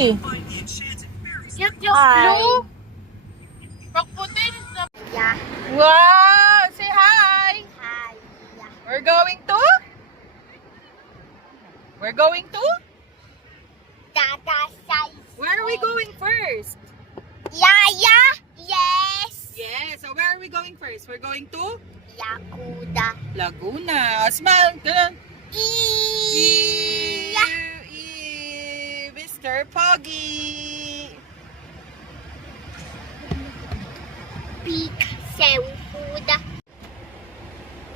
puti. Cute yung blue. Pag puti, Yeah. Wow! Say hi! Hi. Yeah. We're going to? We're going to? Dada size. Where are we going first? Yeah. Yes. Yeah, so where are we going first? We're going to? Yakuda. Laguna. Smile. Ganun. Yeah. Mr. Poggy. Big Sewuda.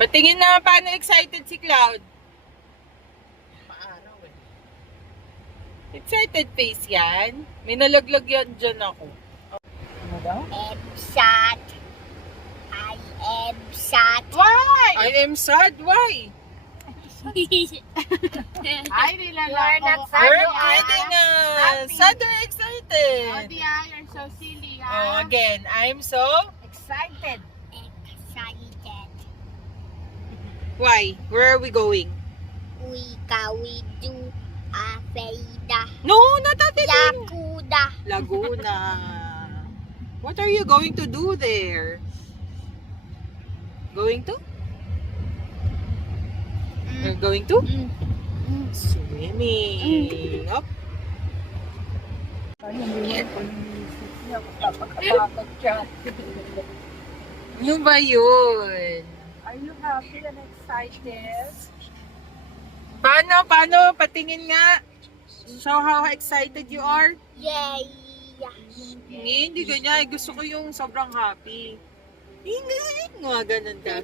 Patingin na paano excited si Cloud. Excited face yan. May nalaglag yan dyan ako. Ano daw? Sad. I am sad. Why? I am sad. Why? ay, nilalako. You're not sad. You're you are kidding us. happy. Sad or excited? Oh, Dia, you're so silly, Oh, ha? again, I'm so... Excited. Excited. Why? Where are we going? We do a Feida. No, not Ateneo. Yakuda. Laguna. What are you going to do there? Going to? You're going to? Swimming. Up. Ano ba yun? Are you happy and excited? Paano? Patingin nga. Show how excited you are. Yeah. Hindi ganyan. Gusto ko yung sobrang happy. Nga ganun ka.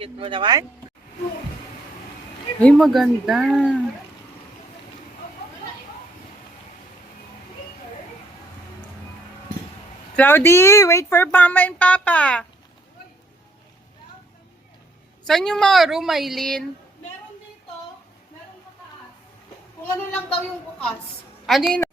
Cute mo naman? Ay, maganda. Cloudy, wait for Mama and Papa. Saan yung mga room, Aileen? Meron dito. Meron sa taas. Kung ano lang daw yung bukas. Ano yun?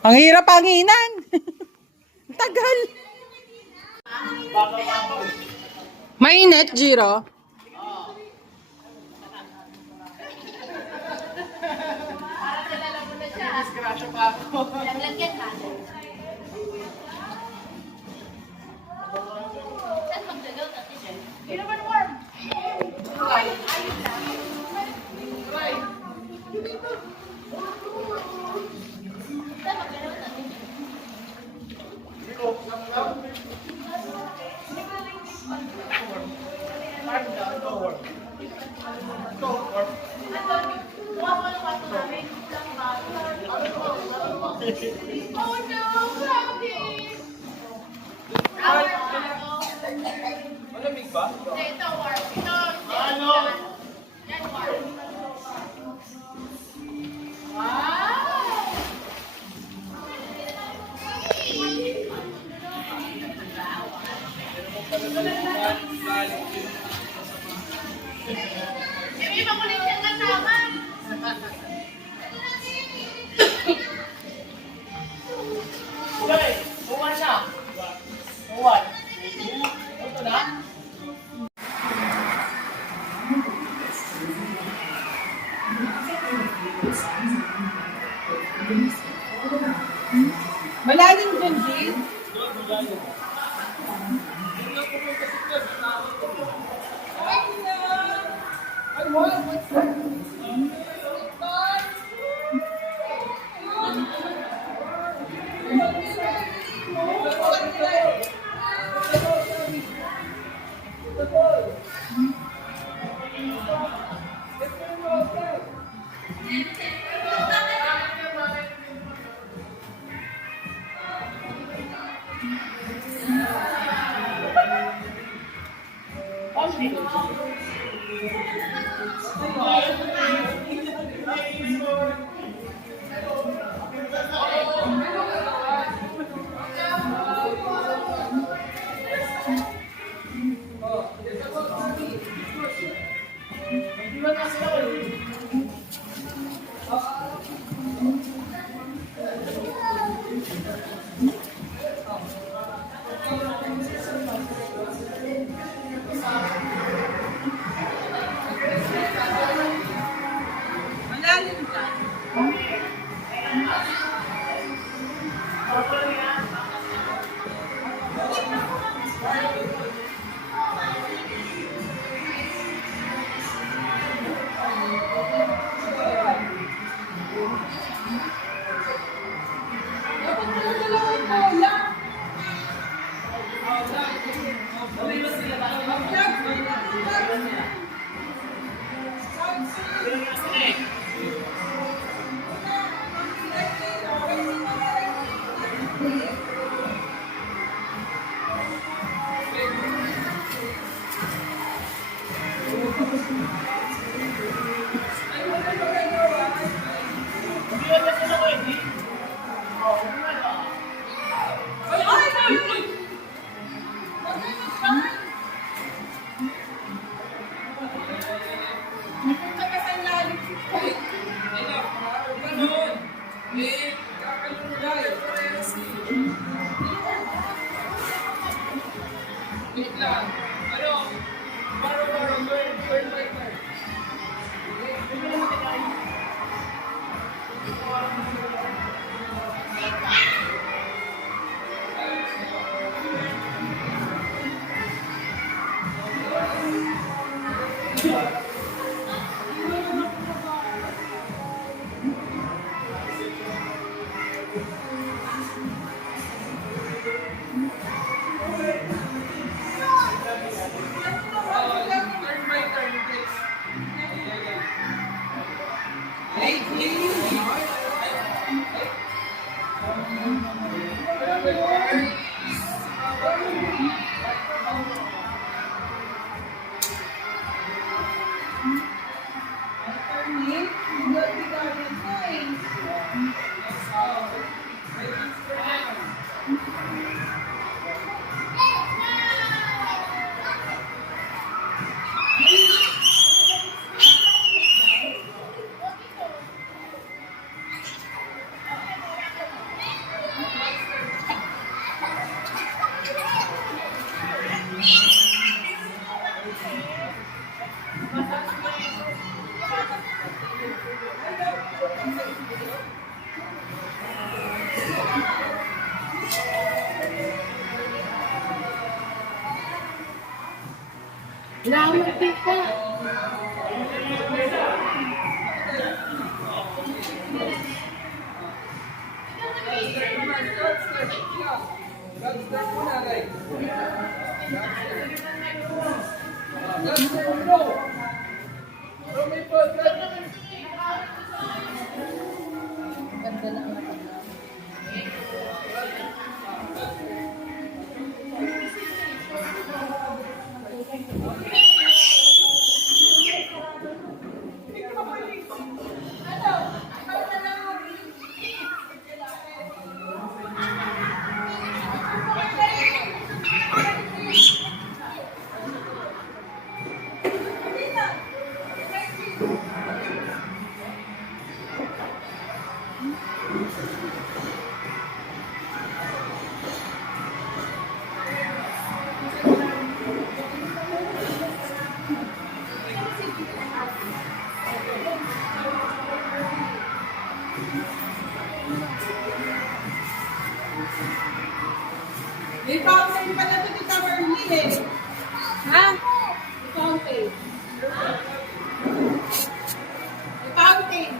Ang hirap panginan. Tagal. Mainit, Jiro. Malamig ba? Ito, warm. Ito, Ano? yan, warm. Wow! Yung iba kulit siyang kasama. Guys, buwan siya. Buwan. Ito na? Malalim dyan, Jade. Dapat pala dalawang bola. Napunta ka sa lalim. Salamat ka. May fountain pala ito kita Marley eh. Ha? May fountain. May fountain.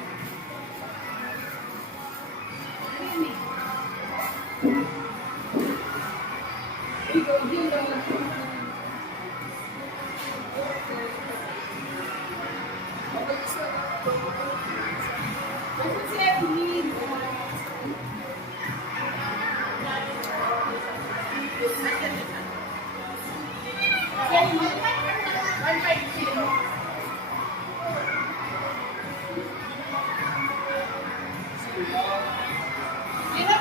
Ano yun eh? Ikaw, yun lang. Nasaan si Evelyn?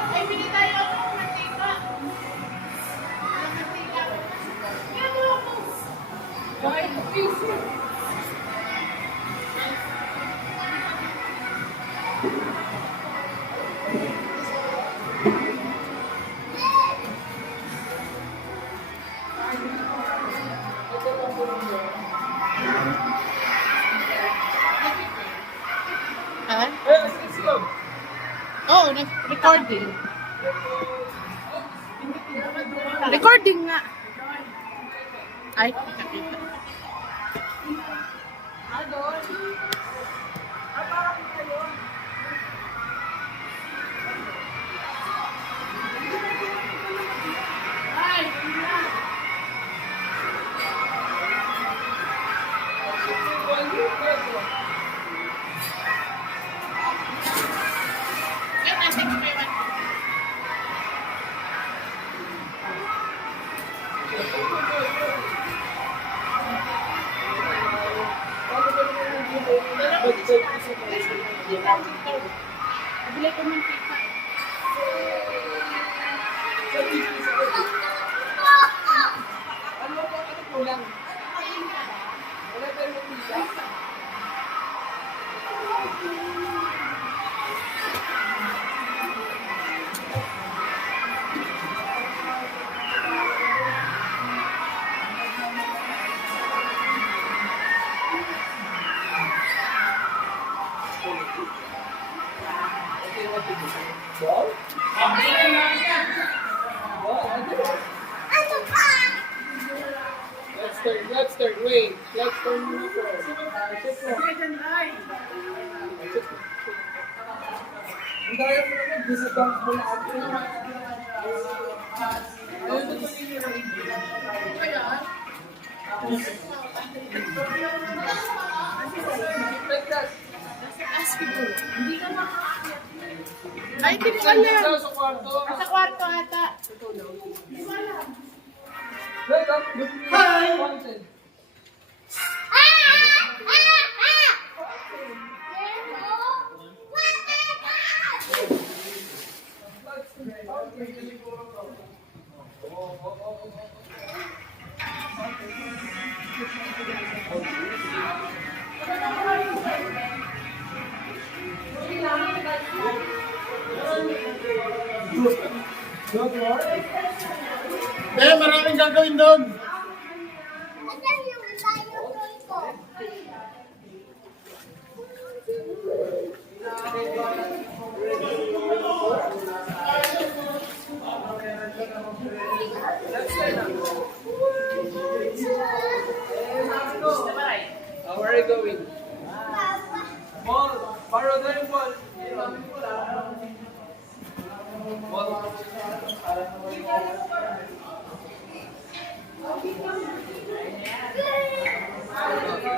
Ay, pinitayo ako ng mantika. Ano ako? Kahit piso. Ha? Oo, recording. Recording nga. Ay, nakita. Bili ko ng pizza. Let's turn. Wait. Let's turn muna po. Ang daya mo naman, disabang mo na ako. Ayun mo sa inyo na hindi. Like that. Ay, hindi ko alam. Sa kwarto. Sa kwarto ata. Wait up. Hi! Content. Maraming gagawin doon. Where are you going? Ball. Borrow the ball. Ball.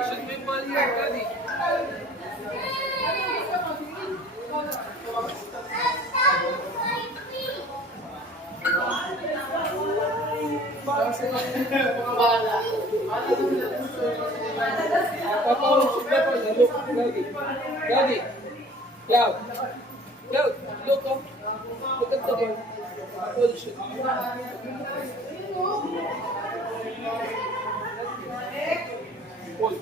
Should be ball here, Daddy. Daddy, Cloud, look up. Look at the ball. Hold shit. Hold.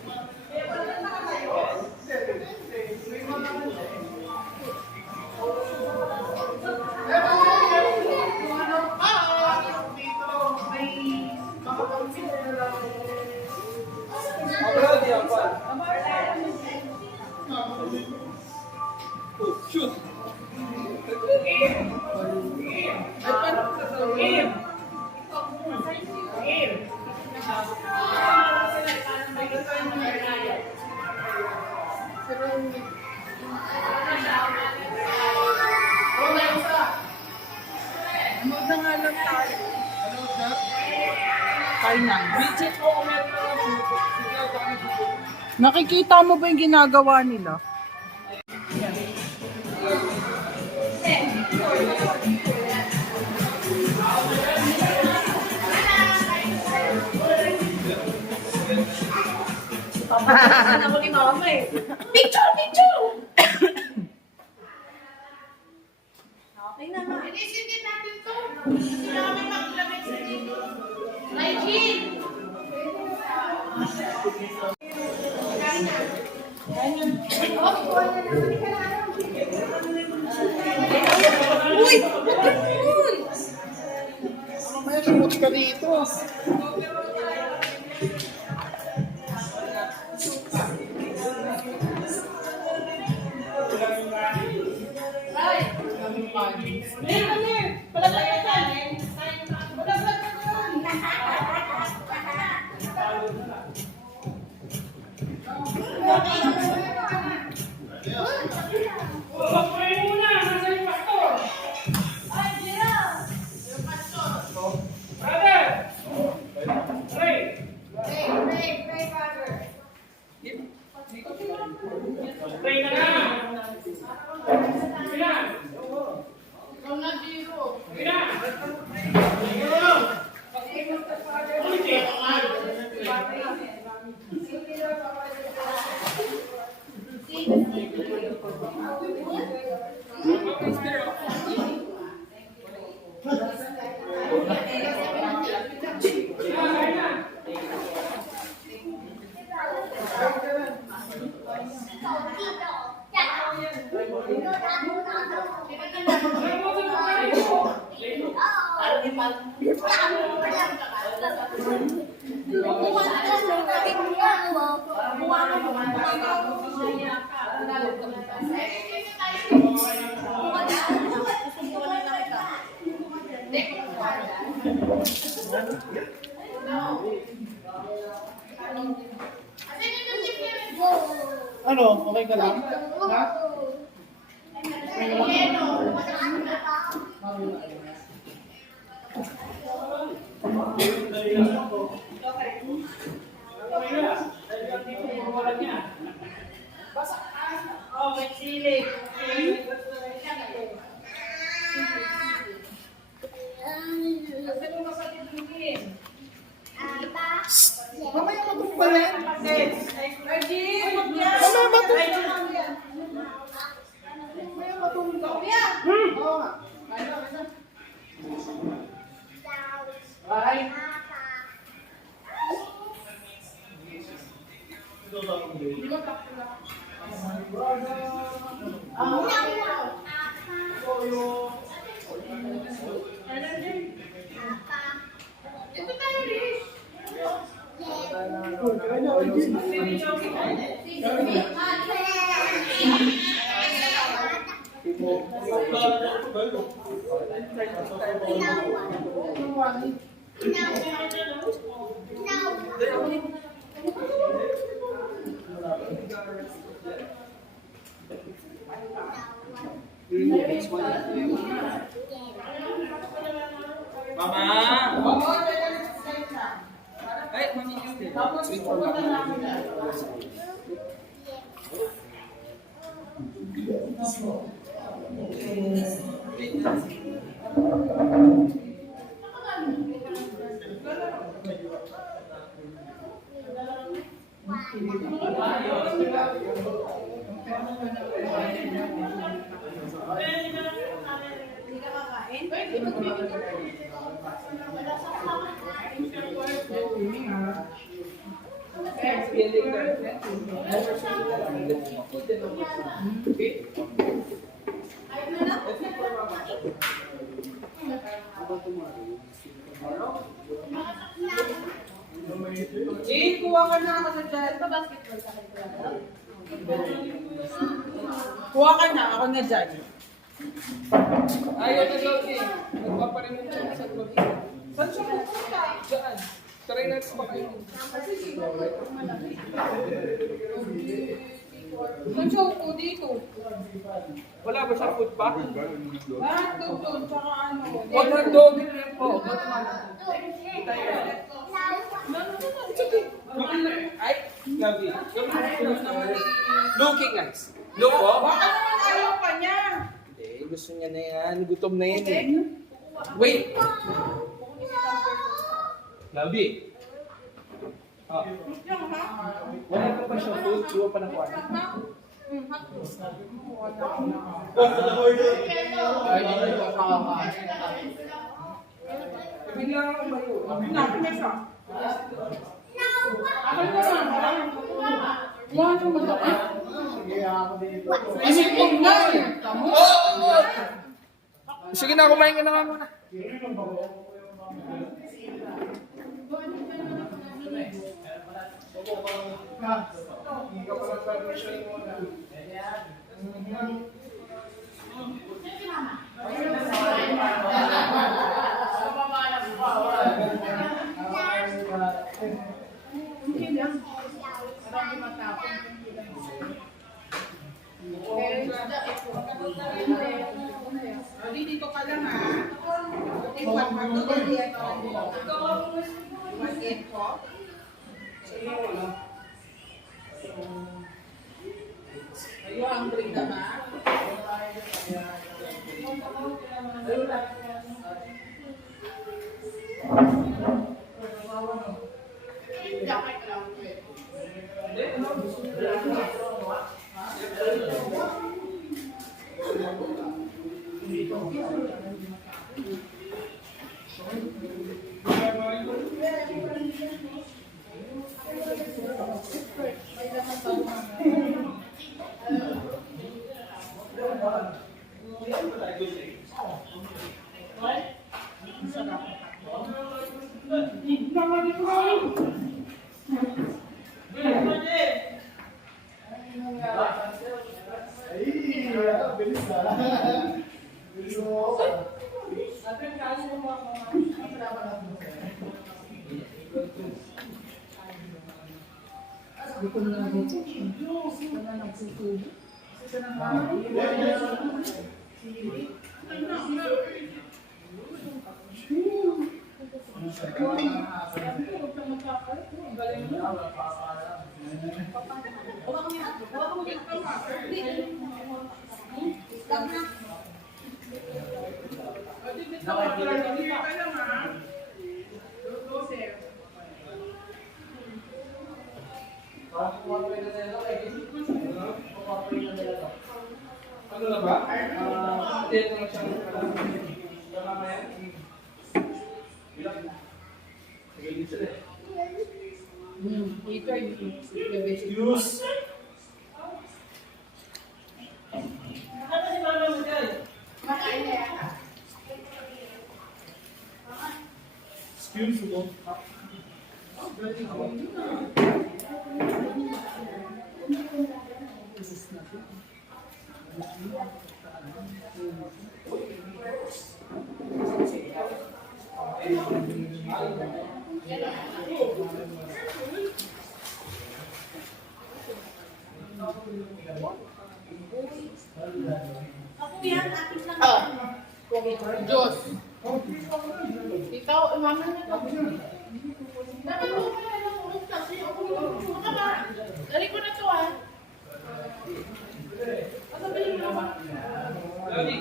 Oh, shoot! Ano na nga lang tayo? Final. Budget mo kung meron na Nakikita mo ba yung ginagawa nila? Papasasan ako ni mama eh. Picture! Okay na nga. Inisin din natin to. Hindi namin maglamig sa dito. Hygiene! Uy! Huwag ka nun! May shoot ka dito. Ano? Okay ka lang? Ha? Mamaya matulog pa rin. Mamaya matulog daw. Oo nga. Bye. Mama! Ay, mami. Sweet for Kuha ka na ako sa dyan. Kuha ka na, ako na dyan. Ayaw na daw eh. Nagpaparimot siya sa gabi. Saan siya pupunta? Diyan. Try natin ba kayo? Saan siya upo dito? Wala ba siya food pa? Doon, tsaka ano. Huwag na doon din rin po. Ay, gabi. Looking guys. Look po. Baka naman ayaw ka niya. Hindi, gusto niya na yan. Gutom na yan eh. Wait. Gabi. Ah. Wala ka pa siya food. Iwa pa ng kwarto. Ay, hindi ko kakakain. Bigla ako ba yun? Napin na siya. Ako naman. Kuha niyo ba ito? Isipin na eh. Sige na, kumain ka na nga muna. Dito ka lang ha. Iwan ka doon. Market ko. Are you hungry na ba? Bilis Bilis mo. Ano na ba? Dito na siya. Tama yan? Sige, dito na. Use. Excuse mo. Diyos. Ikaw, mama na to. Dapat mo ka lang ulit kasi ako dali ko na to Sasabihin mo naman. Gabi!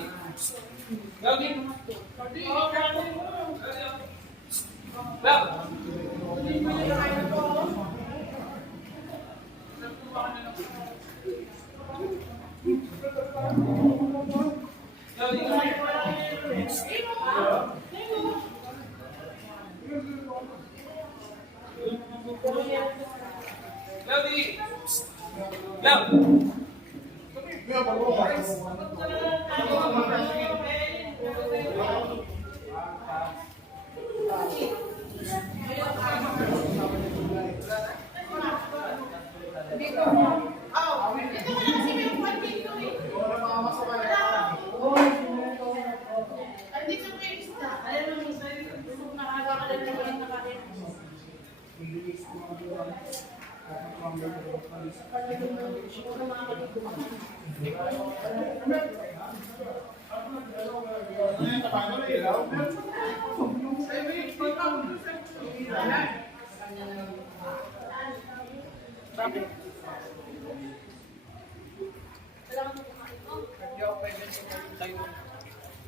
Gabi! Bab! Gabi! Bab!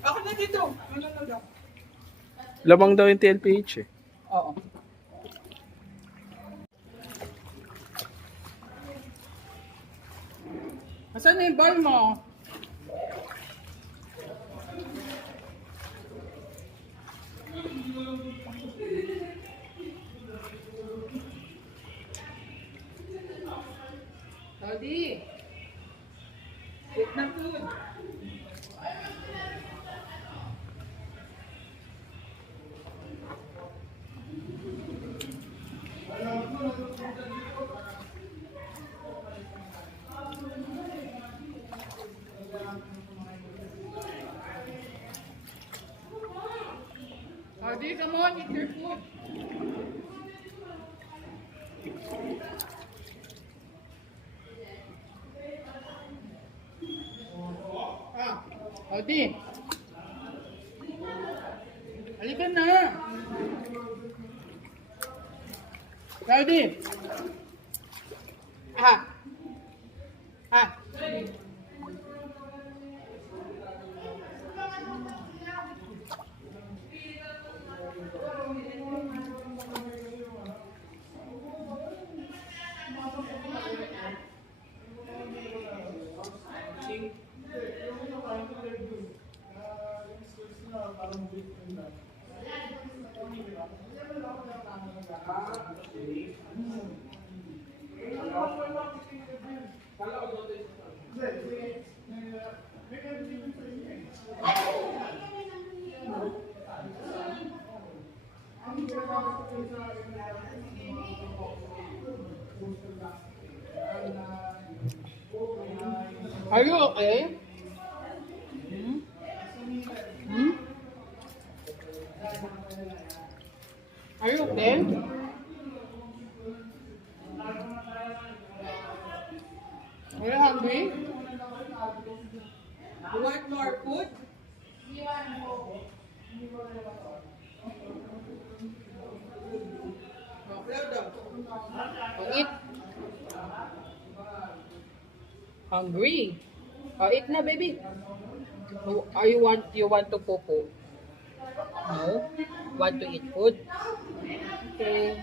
Ako na dito. Ano na daw? Lamang daw yung TLPH eh. Oo. Asan na yung ball mo? Daddy. Wait na food. Daddy, come on, eat your food. Daddy. Halika na. Daddy. Ah. Ah. Are you okay? Hmm? Are you okay? Are you hungry? You want more food? Oh, daw. Eat. Hungry. Eat na, baby. Are you want to popo? No. Want to eat food? Okay.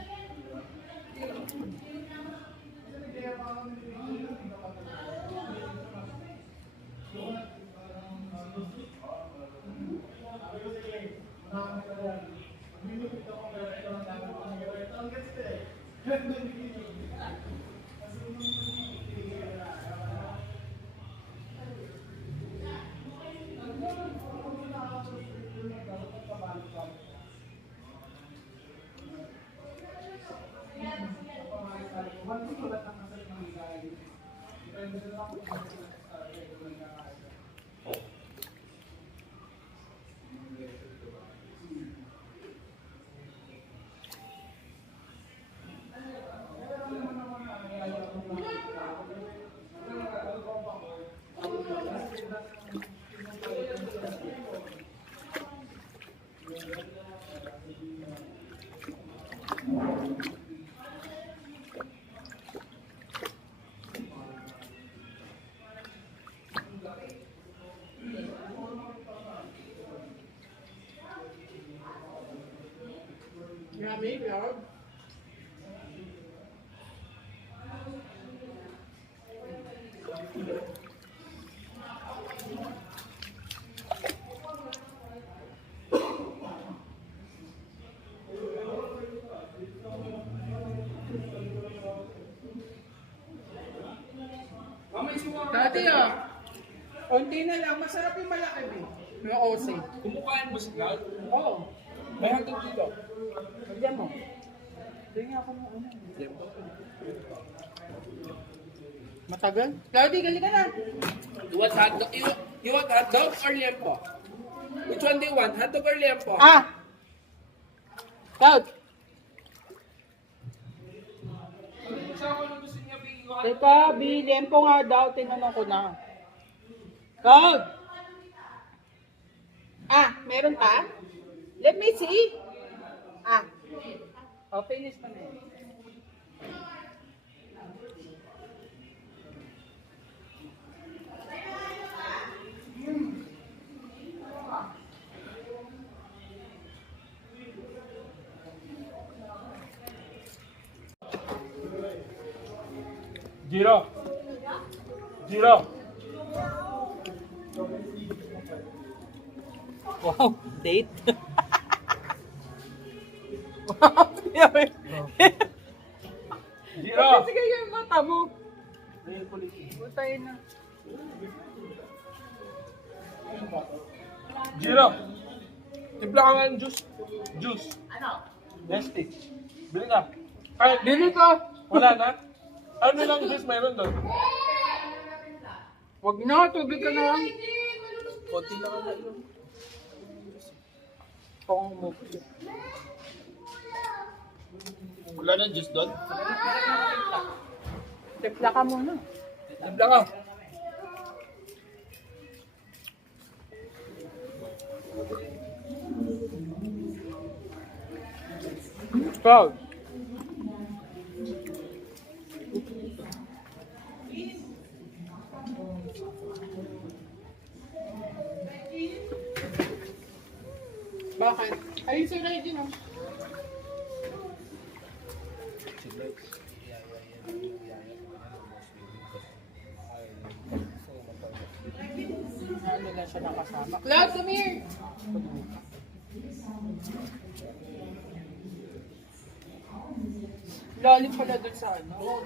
Yummy, vlog. Dati Konti na lang. Masarap yung malaki, eh. yung OC. Kumukain mo sila? Oo. May hanggang dito. Lagyan mo. Tingnan ako ng ano. Matagal? Cloudy, gali ka na. You want hotdog? You want hotdog or liempo? Which one do you want? Hotdog or liempo? Cloud. Saan ko lang gusto niya bigyan? Teka, bilhin po nga daw. Tinanong ko na. Cloud. Meron pa? Let me see. Finish pa na yun. Jiro. Jiro. Wow, date. Jiro. Sige yung mata mo. Butay na. Jiro. Timpla ka nga ng juice. Juice. Ano? Nesty. Bili ka. Ay, Bili ka. wala na. Ano lang juice mayroon doon? Wag na, tubig ka na lang. Konti lang ang mayroon. Pong mo. Wala na juice doon? Tipla ka muna. Timpla ka. Cloud. Bakit? Ayun sa ready na. Ano na siya nakasama? Cloud, come here! Lalim pala dun sa ano.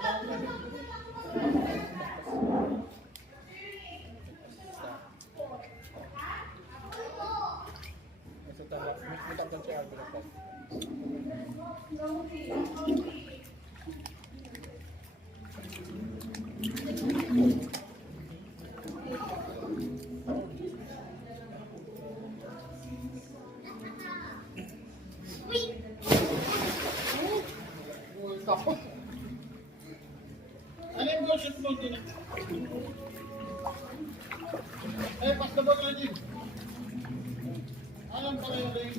Ano yung goal shot mo dito? Eh, pass the ball na din. Alam pala yung ring.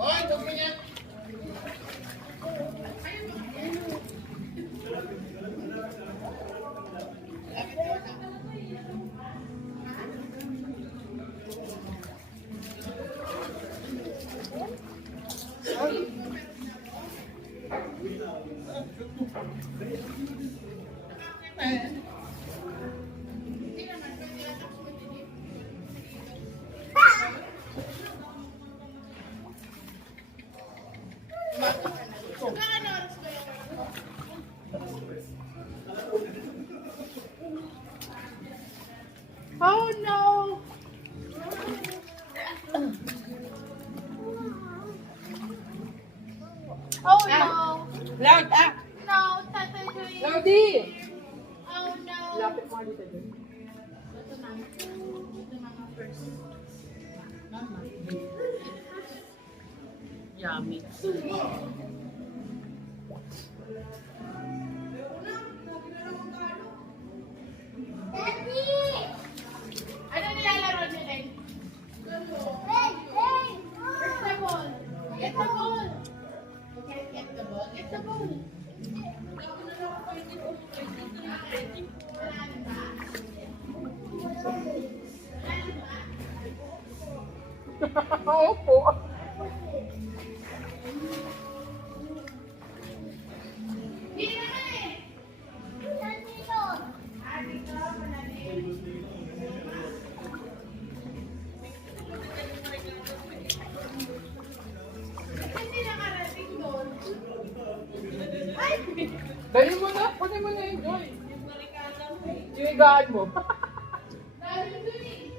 Oy, huwag mo yan. Oh no! Oh no! Loud, ah! No, Tata Joy. Loudy! Oh no! Lapit mo dito dun. Ito na. Ito na nga first. Yummy. Ano nilalaro niyo din? Where's the ball? Get the ball! You can't get the ball. Get the ball! Opo. Hindi naman eh! Hindi nakarating doon. Ay! Dali mo na. Kunin mo na yung Joy. Sinigaan mo. Dahil doon eh.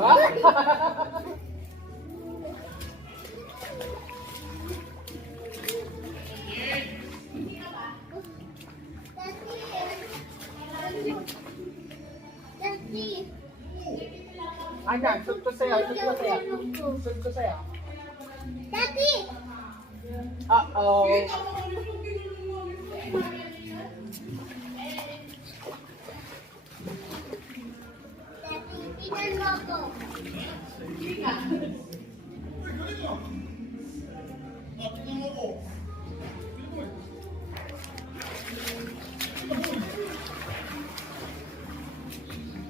Ha? Ayan, shoot ko sa'yo, shoot ko sa'yo. Shoot ko sa'yo. Daddy! Uh-oh. Daddy, tingnan mo ako. Tingnan mo ko.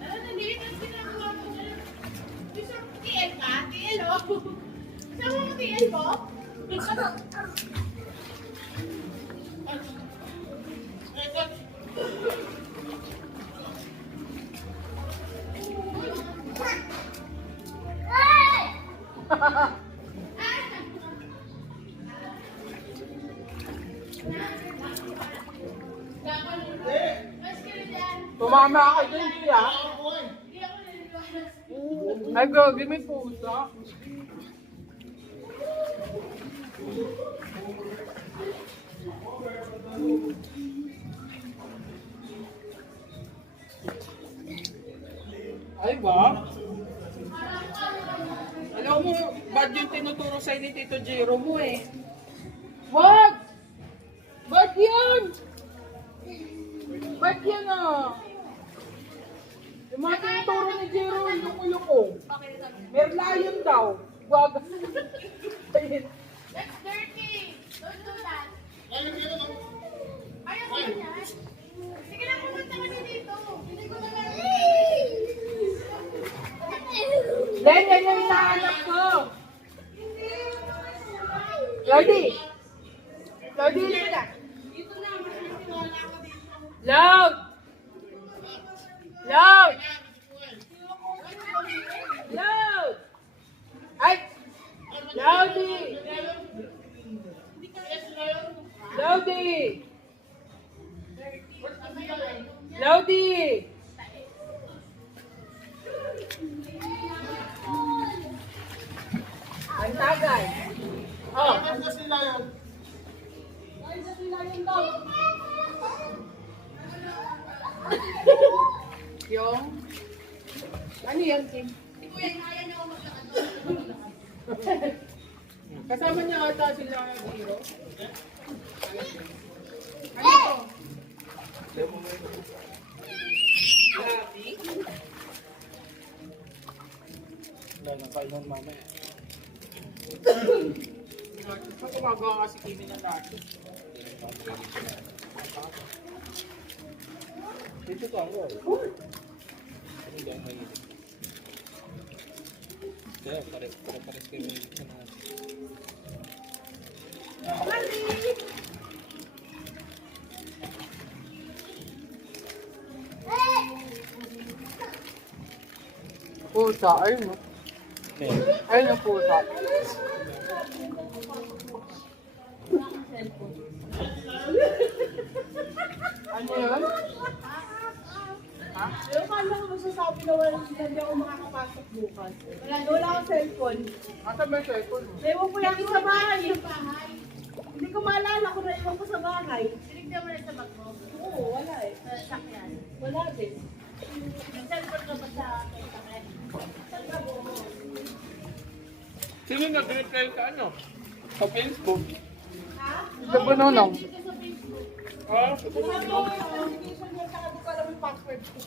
Ano na din? Ang ginagawa mo na? Gusto mo TL ka? TL o? Gusto mo TL mo? Mas kaya dyan. Tumama ka dyan, siya. Hindi ako naniniwala. Ay, gagi, may pusa. Ay ba? Alam mo, bad yung tinuturo sa'yo ni Tito Jero mo eh. Wag! Bad yan! Bad yan ah! Yung mga tinuturo ni Jero, yuko-yuko. Merlion daw. Wag. Ayun. That's dirty. Don't do that. Ayaw ko yan. Sige na, pumunta ka na dito. Hindi ko na lang. Len, yan yung hinahanap ko. Lodi. Lodi, hindi na. Dito na, mas nagtiwala ako dito. Loud! Loud! Loud! Ay! Loudy! Loudy! Loudy! Ang tagay. Oh. Ano na sila yun? Yung... Ano yan, Kim? Kasama niya ata sila Biro. Ano to? Wala nang kainan mamaya. Ba't gumagawa kasi Kimi ng dati? Dito ka ako. Hindi ako mahilig. Kaya pares kayo mahilig sa mga. Pusa, ayun no? Okay. Ayun ang pusa. Ano yun? Pero paano ako masasabi na hindi ako makakapasok bukas? Wala akong cellphone. Asa ba yung cellphone mo? Naiwan ko lang sa bahay. Hindi ko maalala kung naiwan ko sa bahay. Tinignan mo na sa bag mo. Oo, wala eh. Sa sakyan. Wala din. Nag-cellphone ka ba sa sakyan? Sino nag-greet kayo sa ano? Sa Facebook? Ito ba nonong? Ah, Sabi ko yung application niya, saka di ko alam yung password ko.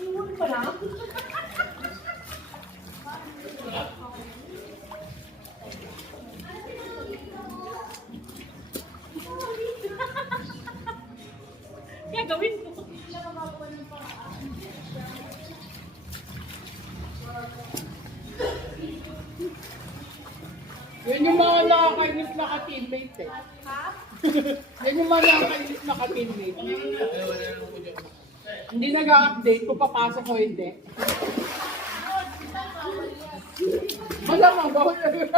Iwan ko na. Kaya gawin ko. Yan yung mga nakakainis na ka-teammate eh. Ha? Yan yung mga nakakainis na ka-teammate. Hindi nag-update kung papasok o hindi. Malamang, bawal na yun.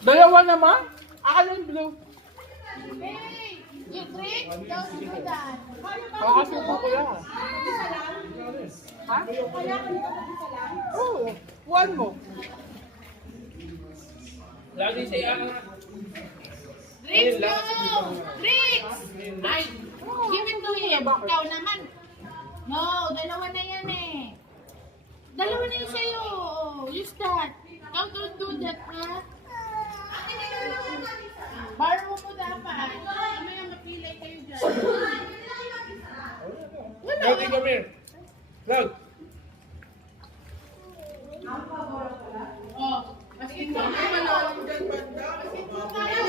Dalawa naman? Akala yung blue. You trick? Don't do that. Makakasuko ko yan. Ha? Oo. One mo. lagi siya Drinks go! Drinks! Ay, give it to him. Ikaw naman. No, dalawa na yan eh. Dalawa na yun sa'yo. Oh, you start. Ikaw don't do that, ha? Borrow mo dapat. Mamaya mapilay kayo dyan. Cloudy, come here. Cloud. Oh, maskin mo. Maskin mo tayo.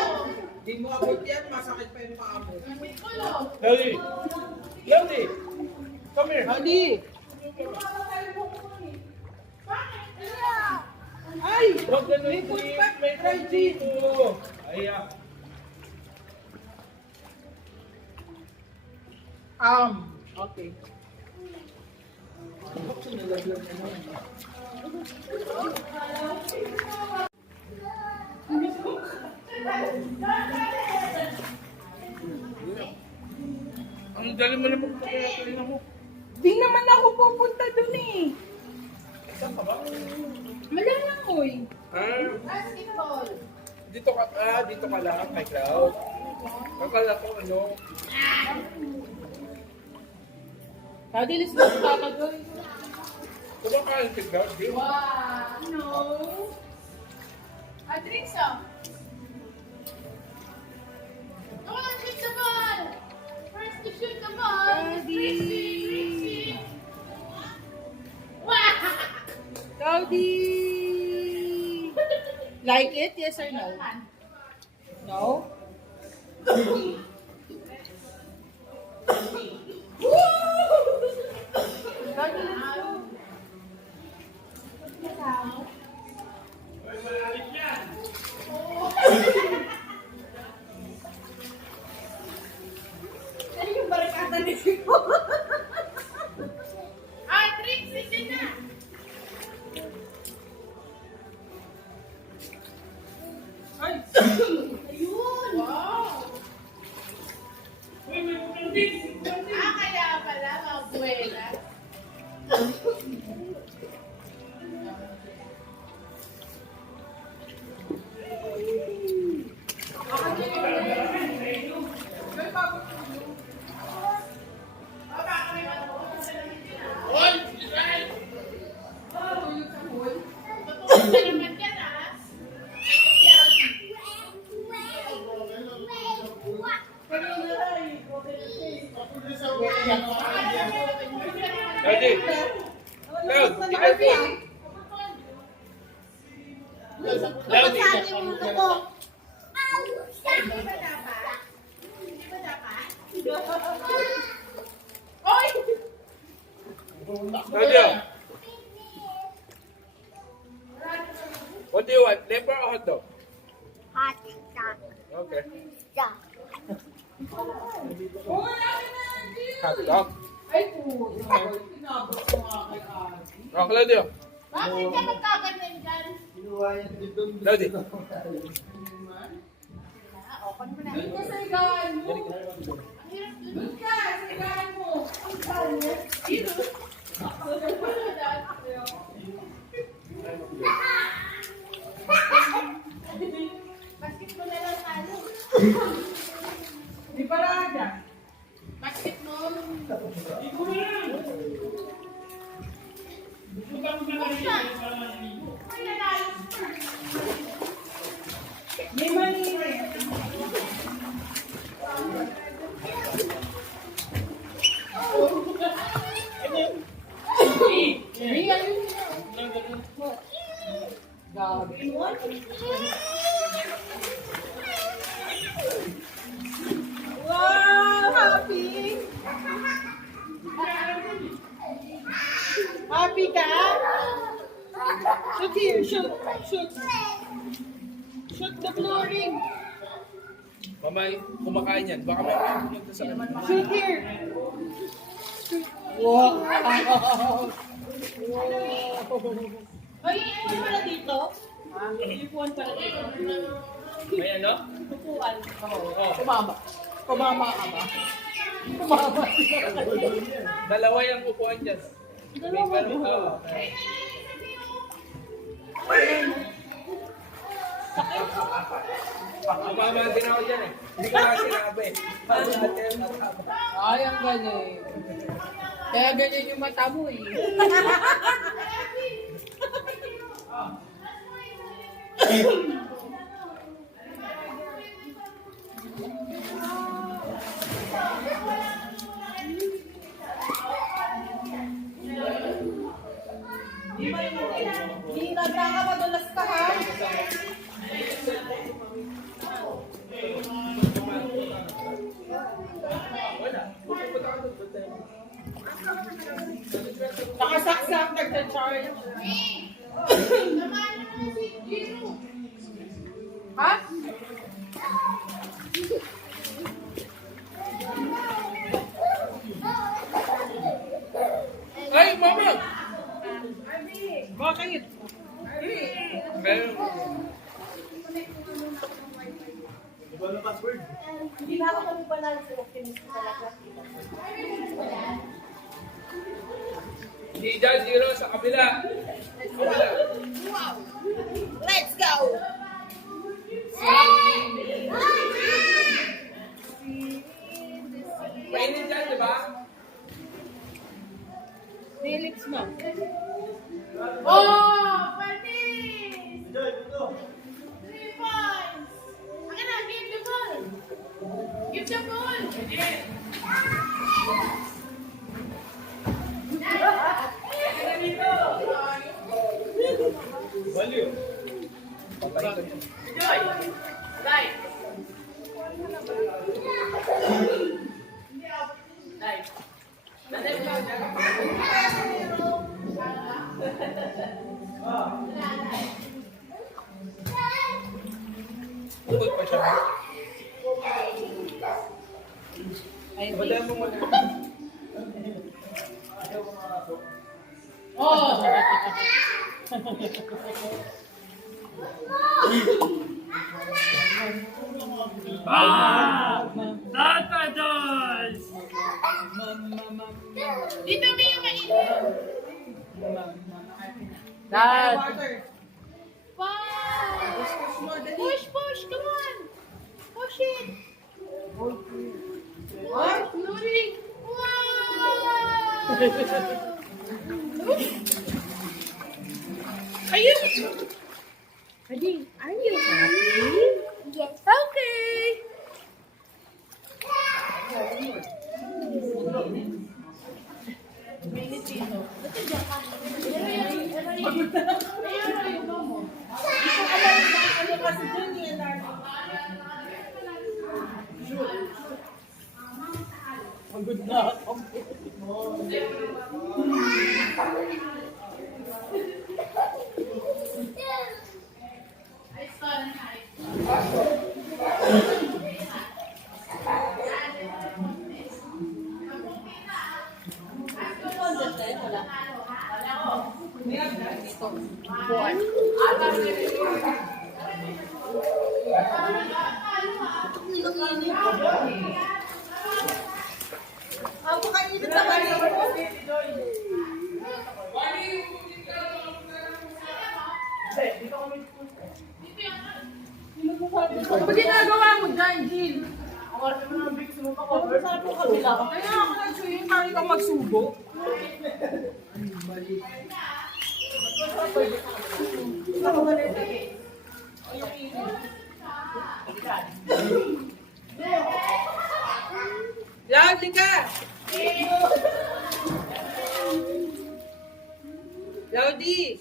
Di mo abot yan, masakit pa yung paa mo. Maskin mo, lo. Cloudy. Cloudy. Come here. Hadi. Ay! Huwag ka nang may friend dito. Ay, Okay. ang dali mo na pagkakilala mo. Di naman ako pupunta dun eh. Saan ka ba? Malalangoy. Basketball. Dito ka lang kay Cloud. Akala ko ano. Hadi, let's go Papa doon. Kumakain si Cloud, di ba? Wow. No. Drinks, oh. Come on, shoot the ball. First to shoot the ball. Trixie. Wow. Cloudy! Like it? Yes or no? No? Cloudy, let's go. Ano yung barkada ni Chico? Trixie, dyan na. Ay, Harvey. Kapasali yung ulo ko. Hindi ba dapat? Hindi ba dapat? Oy! Claudio. What do you want? Liver or hot dog? Hot dog. Okay. Dog. Hot dog. Ay, puto. Tinabot ko nga kay Ate. Oh, Claudio. Bakit ka magkaganyan dyan? Claudio. Doon ka sa higaan mo. Doon ka sa higaan mo. Dito. Basketball na lang talo. Di parada. Basketball. Ay, nanalo. May mali. May ayun. Gabi. Wow! Happy! Happy ka? Shoot here, shoot, shoot. Shoot the blue ring. Mamay, kumakain yan. Baka may pumunta sa kanya. Shoot here. Wow! Ay, ano pala dito? Ipuan pala dito. May ano? Upuan. Kumama. Kumama ka ba? Kumama. Dalawa yung upuan dyan. May ganun ka. Umama din ako dyan eh. Hindi ko nga sinabi. Ay, ang galing. Kaya ganyan yung mata mo eh. Hindi nagkakamadulas ka ha? Nakasaksak, nagsa-charge. Naman mo si Gino. Ha? Ay, mama! Bakit? Meron. Hindi na ako kami panalo sa optimist talaga. Hindi dyan, zero sa kabila. Kabila. Let's go! Mainit dyan, di ba? Philips mo. Oh, Patis! 3 points. Akin na, give the ball. Give the ball. Value. Tukod pa siya. Wala mo mag... Oh! Dito may yung mainit. Dad! Wow! Push, push, come on. Push it. What? Luring. Wow! Ayun! Adi, are you happy? Yes. Okay. Minute dito. Ano ba ginagawa mo dyan, Jill? Saan po kabila? Kaya ako nag-swing, kami ka magsubo. Loud, lika! Loudie!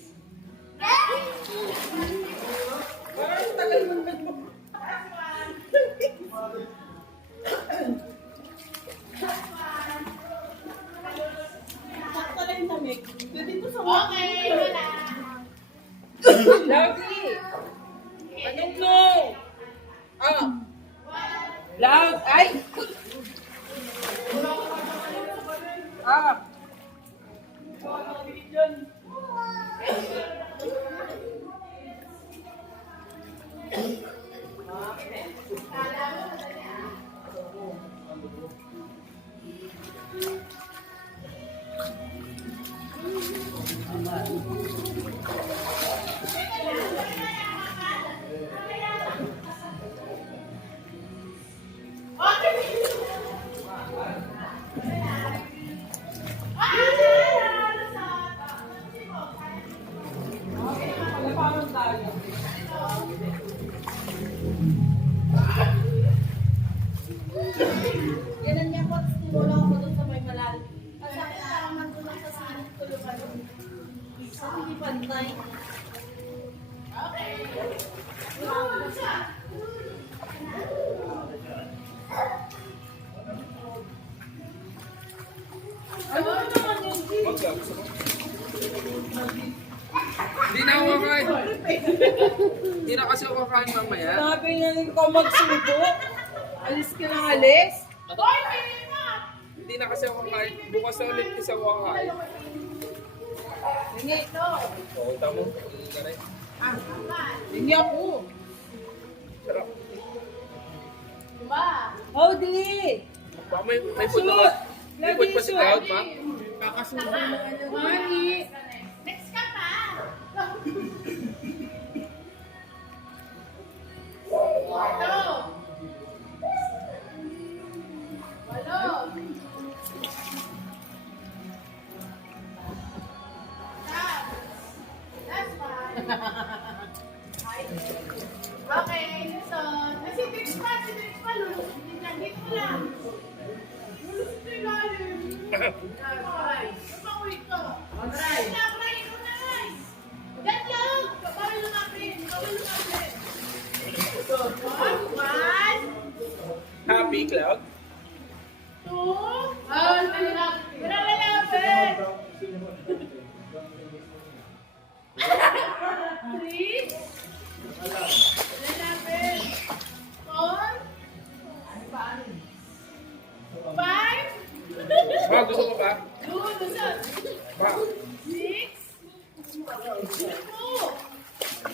Parang tagal mo na. Okay, wala. Loudie! Anong no? Ah! Loud! Ay! Ah! Ganun niya po, tinulong ako doon sa may malalim. Ang sakit parang nandun sa silip ko yung ano. Sa hindi pantay. Hindi na ako kakain. Hindi na kasi ako kakain mamaya. Sabi nga ko magsubo. Alis ka ng alis. Hindi na kasi ako kakain. Bukas na ulit kasi ako kakain. Hingi. Oo, tamo. Hindi ka rin. Hingi ako. Sarap. Howdy! Baka may food na ba? May food pa si Cloud, ma? Honey! Next ka pa. Walo. Walo. Last one. Okay, so, si Trix pa, lulusot din yan. Dito lang. Lulusot din lalim. Alright. Pag-uwi ko. Alright. Alright. Yan lang. Bawal lumapit. One. Happy, Cloud? Two. Bawal lalapit. Three. Lalapit. Four. Five. Ma, gusto ko ba? Ma. Six.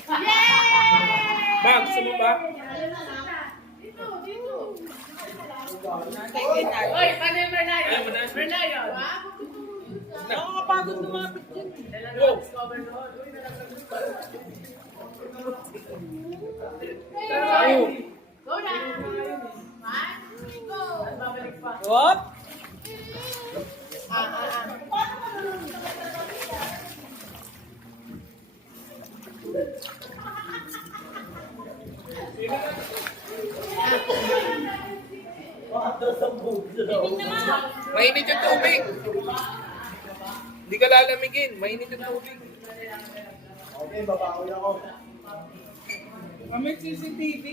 Yay! Ma, gusto mo ba? Dito, dito. Oy, paano yung Bernayo? Ayaw mo na? Bernayo! Nakakapagod lumapit yun. Wow! Oh! Go na. One, go. Hop! Mainit yung tubig. Hindi ka lalamigin. Mainit yung tubig. Okay, babawi ako. May CCTV?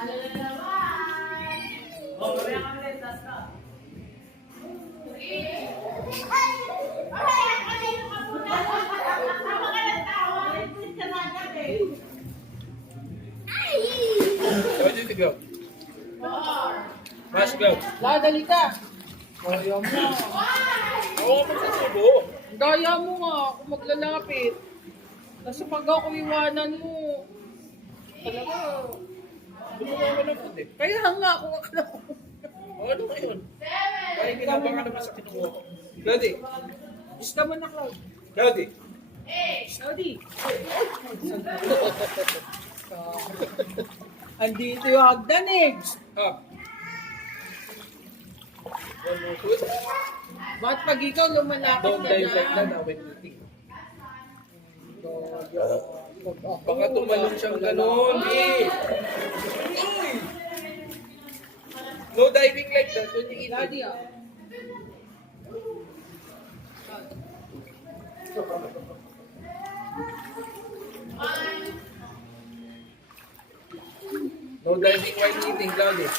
Ano na naman? Ready to go. Mas go. La, dali ka. Daya mo. Oo, magsusubo. Daya mo nga kung maglalapit. Nasa pag ako iwanan mo. Talaga. Gumawa ka ng puti. Kaya nga kung akala ko. O, ano ngayon? Kaya ginaba ka naman sa kinuha ko. Ready? Gusto mo na, Cloud. Ready? Cloudy. Andito yung hagdan eh. Up. One more foot. Ba't pag ikaw lumalapit Don't ka dive like that na? when eating. Baka tumalon siyang ganon, eh. Uy! No diving like that when you eat Daddy it. ah. No diving while eating, Claudia.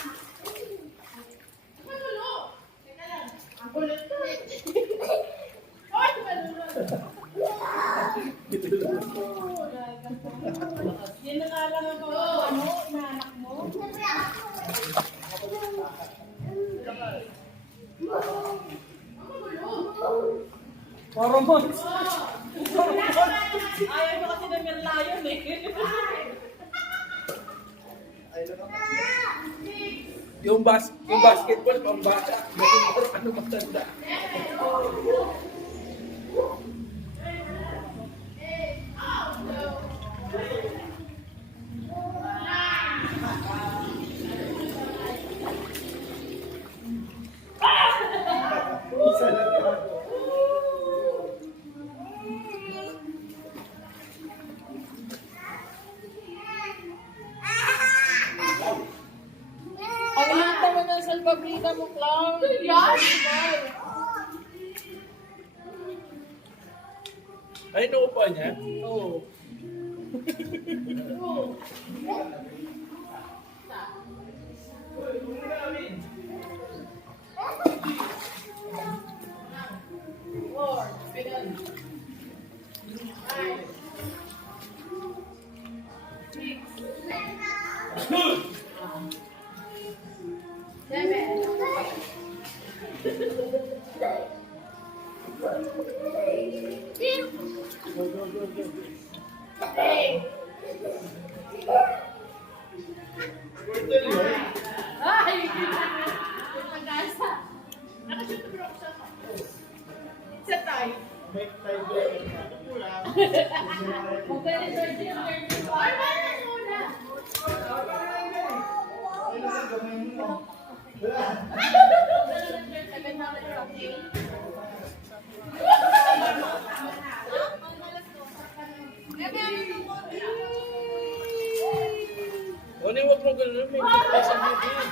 Yan na nga lang ako. Ano? Inaanak mo? Hormones. Ayaw mo kasi ng merlayon eh. Yung basketball, pambata. Yung ano matanda. Ang lahat naman ng salbabrina mo, Cloud. Yan! Ay, naupa niya? Oo. Ay! Pag-asa. Nakashoot bro sa sa tayo. Ay, parang muna. O, di wag mo ganun. May pagkasan mo din.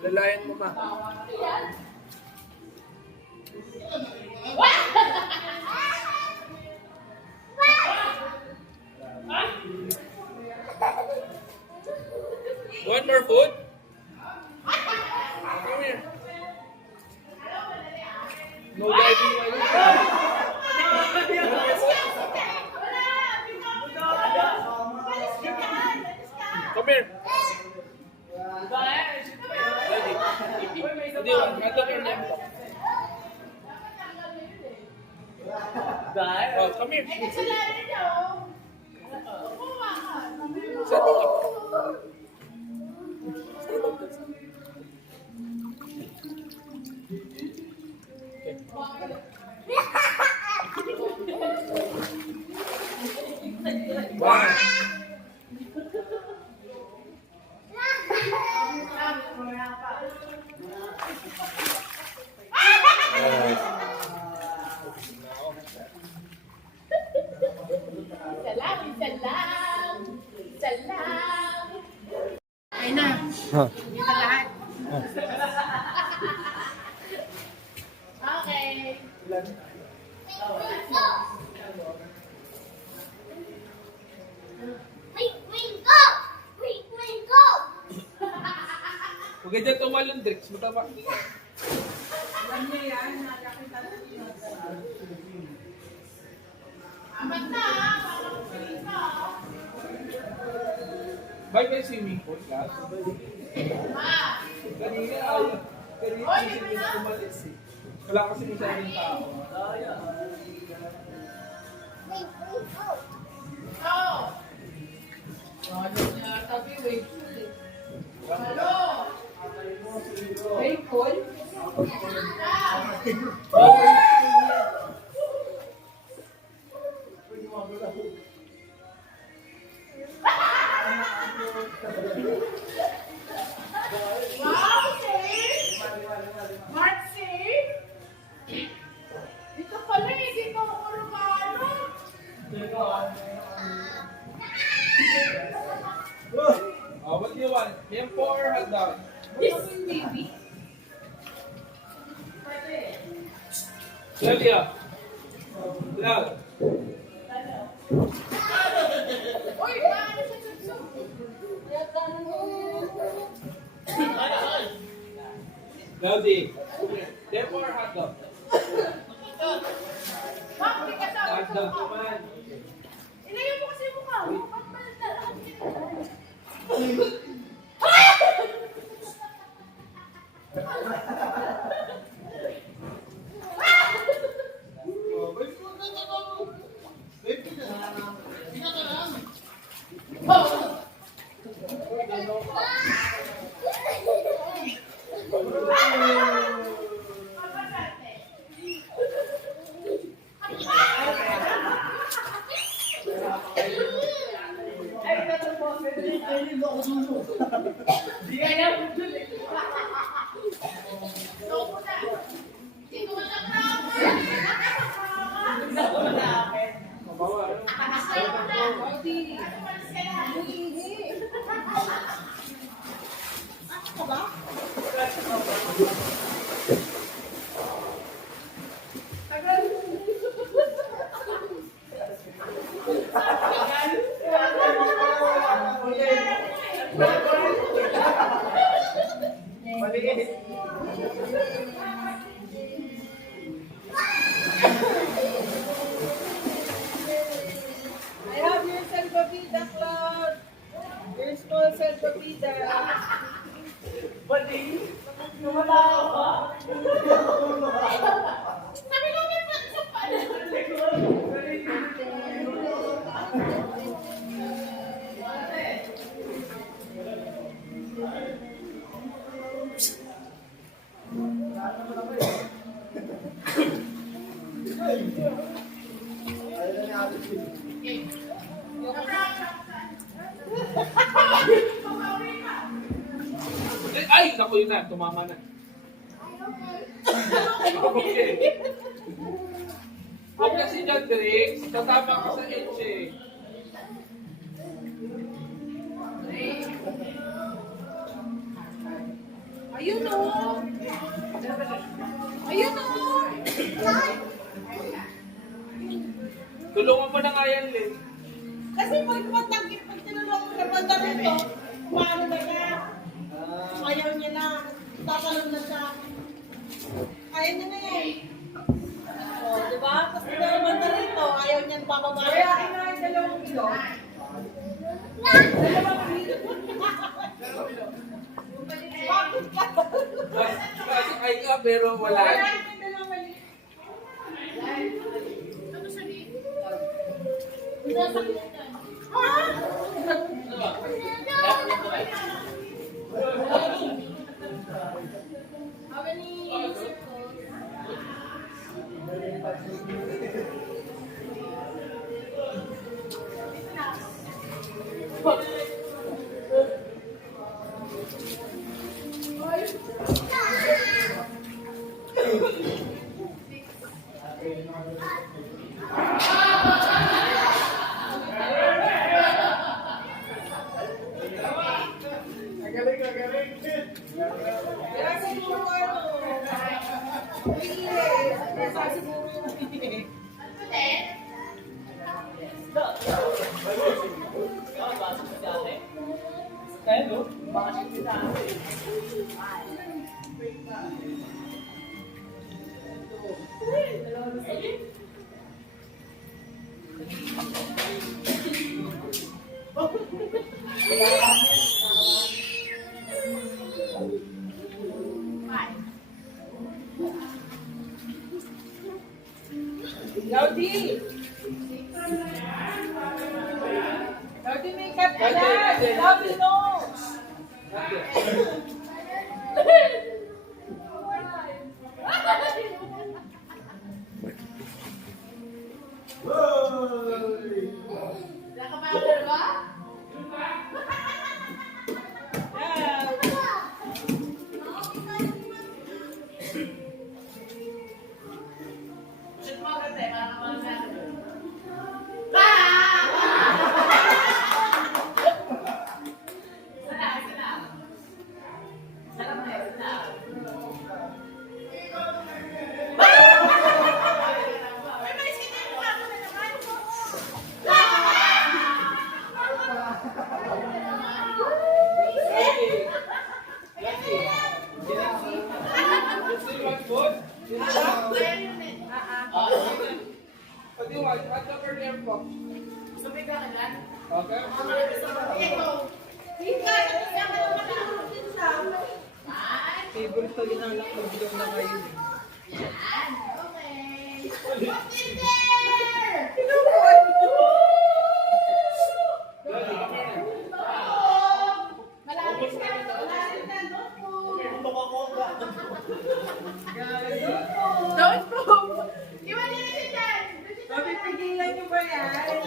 Lalayan mo, ma. One more food? Come here. No diving while eating. Come here. Ready? Hindi, handle your left. Oh, come here. Set mo up. Okay. Salam, salam. Salam. Ay na. Dito lahat. Okay. Huwag ka dyan tumalon, Drix. Matama. Apat na. Parang pilita. Bye bye swimming pool, class. Ma. Kanina, ayaw. Kanina, hindi na umalis eh. Wala kasi masyadong tao. Oh. Ano niya tabi, wait. Hello. Wait, Paul. Wow, safe. Mark, safe. Dito pala eh. Dito ako rumano. Oh, what do you want? Tempo or hot dog? Baby. Claudia. Loud. Uy, paano sa suksok? Loudie. Tempo or hot dog? Ma'am, hindi ka sa Hot dog, come on. Ilayo mo kasi yung mukha mo. Ba't malalakas kita? Dito ka sa I have your salvavida, Cloud. Your small salvavida. Sabi namin sa pala. Ay, naku yun na. Tumama na. Okay. Huwag kasi dyan, Drix. Tatama ka sa edge eh. Ayun o. Ayun o. Tulungan mo na nga yan, Lynn. Kasi pag tinulong ko sa banda rito, kumano na siya. Ayaw niya na. Tatalon na siya. Ayaw niya na eh. O, diba? Tapos tinulong banda rito, ayaw niya na bababa. Kaya akin na yung 2 kilo. 2 kilo. Bakit ka? Kasi ay ka, pero wala. Kaya akin na lang mali. Ano sa liit? How many circles? Kaya siguro ano, kaya siguro yung Kaya no? Laudy! Laudy, may cut ka na! Laudy, no! Nakabagal ba? Shoot mo agad eh, para naman na. Still want food? Pati what? What the per name po? Sumigla ka dyan? Okay. Favorite to yun ang lang na kayo. Yan. Okay. Malapit na. Malapit na. Don't move. Iwan niyo na siya dyan. Sabi, pigilan niyo ba yan?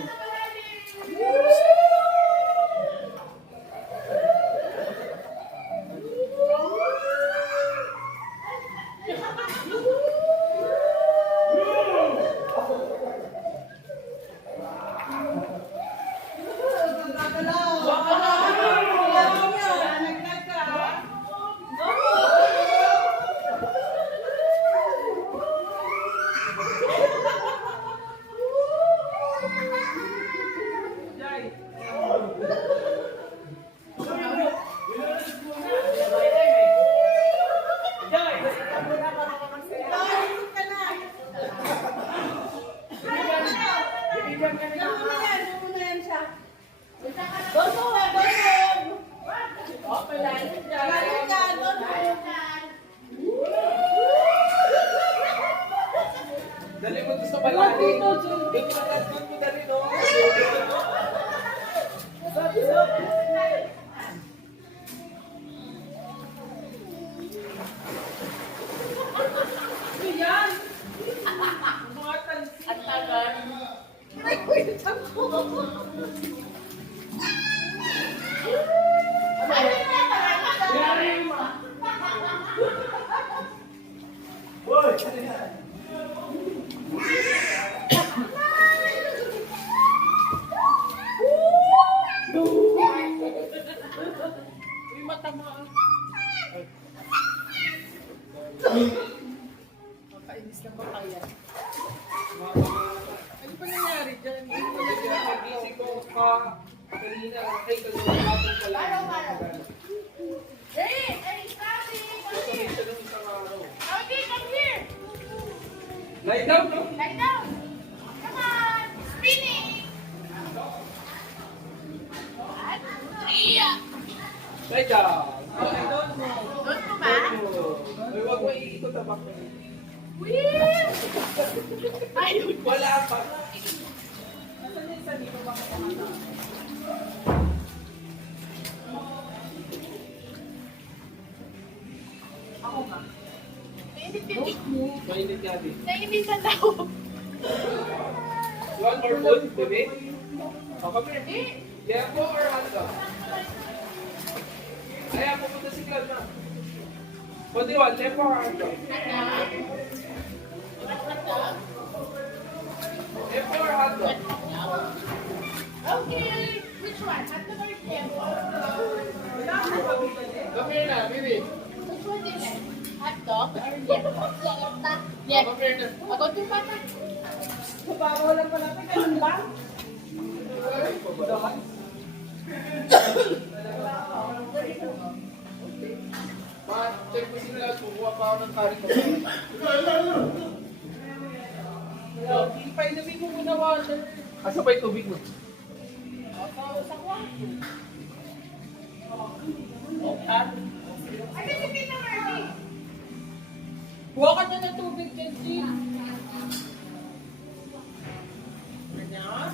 Dali mo to sa balali. Doon mo dali, no? At tagal. Uy, matama. Makainis na ba kaya? Ano pa nangyari dyan? Nagising ko kanina. Ay, kalulapin ka lang. Hey, hey, Sabi! Come here! Siya nung isang araw. Sabi, come here! Lie down, no? Lie down! Come on! Spinning! Lie down. Doon mo ba? Ay, wag mo iikot ang bako. Whee! Ayun! Wala pa. Ako ba? Nainit. Mainit nga din. Nainitan ako. You want more food, baby? Oh, come here. Eh, Yeah, po or hot dog? Ayan, pupunta si Cloud na. What do you want? Tempo or hot dog? hotdog. Okay. Which one? Hotdog or yep? Come here na, baby. Which one do you like? Hotdog or yep? Yep. Come here na. Ako yung pata. Bago lang pala. Ganun ba? Ma-check mo sila. Kukuha pa ako ng karin mo. Painumin mo muna water. Asa pa yung tubig mo? Sa kwarto. Ay, kasi pinangarni. Buha ka na ng tubig, Kenji. Ganyan.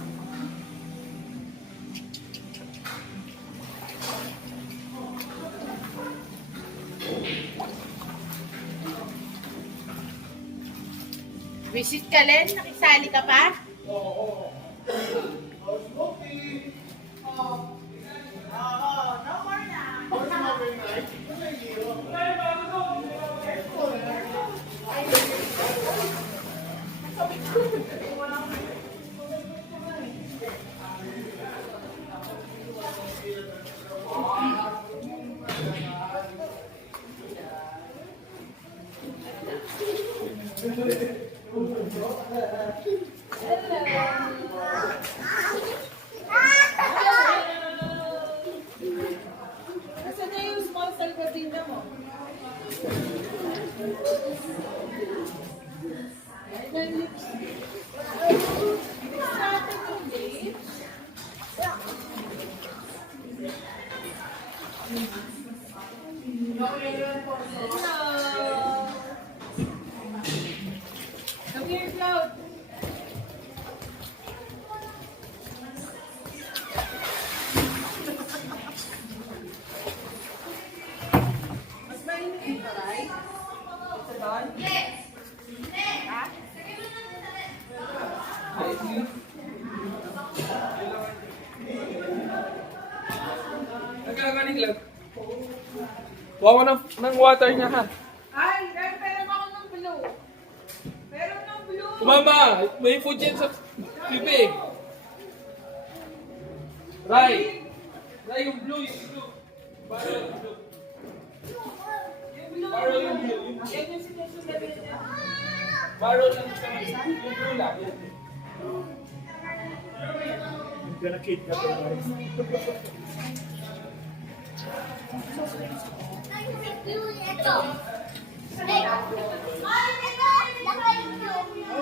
Visit ka, Len? Nakisali ka pa? Nasaan na yung small cell gazina mo? Ayan, lips. Lips natin yung lips. Hello. Come here, Cloud. Mas mainit ba, right? Sa doon? Nagkakaling lang. Wawa ng water niya ha. Ay, meron ako ng blue. Meron ng blue. Mama, may food yan sa bibig. Ray. Ray, yung blue, yung blue. Para yung blue. Yung blue. Para yung blue. Yan yung sinusunod niya. Baro lang sa yung blue lang.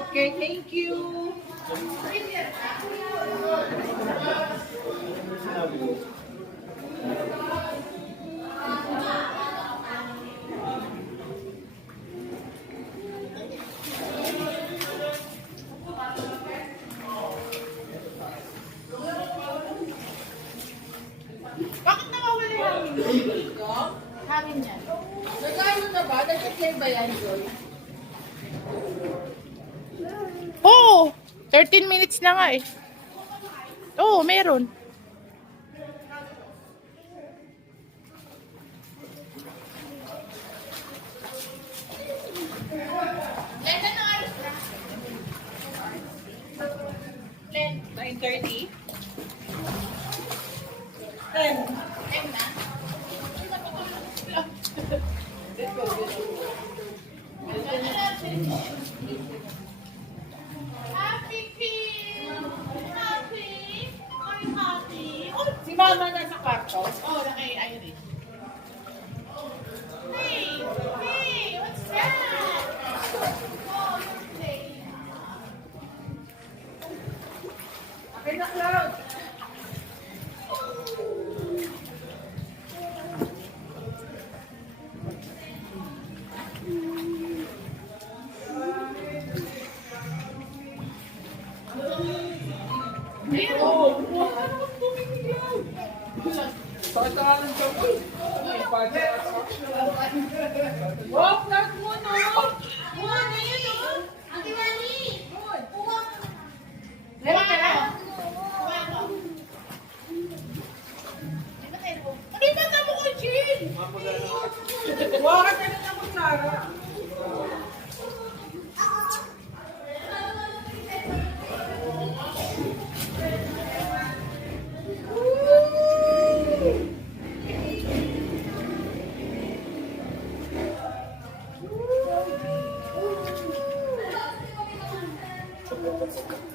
Okay, thank you. Bakit nawawala yung hangin? Hangin niya. Nagano na ba? Nag-clear ba yan, Joy? Oo! 13 minutes na nga eh. Oo, meron. Len, ano oras na? Len, 9:30? 10. M na? Happy Pin! Happy! Are you happy? Oh, Si Mama nasa kwarto. oh, kay Irish. Hey! Hey! What's that? Oh, you're playing. Okay na, Cloud. Sakit na nga ng tiyan ko. Oh, Cloud mo, no? One, ayun, oh. Ate Mali! Meron ka na? Ano yung mata mo ko, Jin? Buha ka na ng kutsara.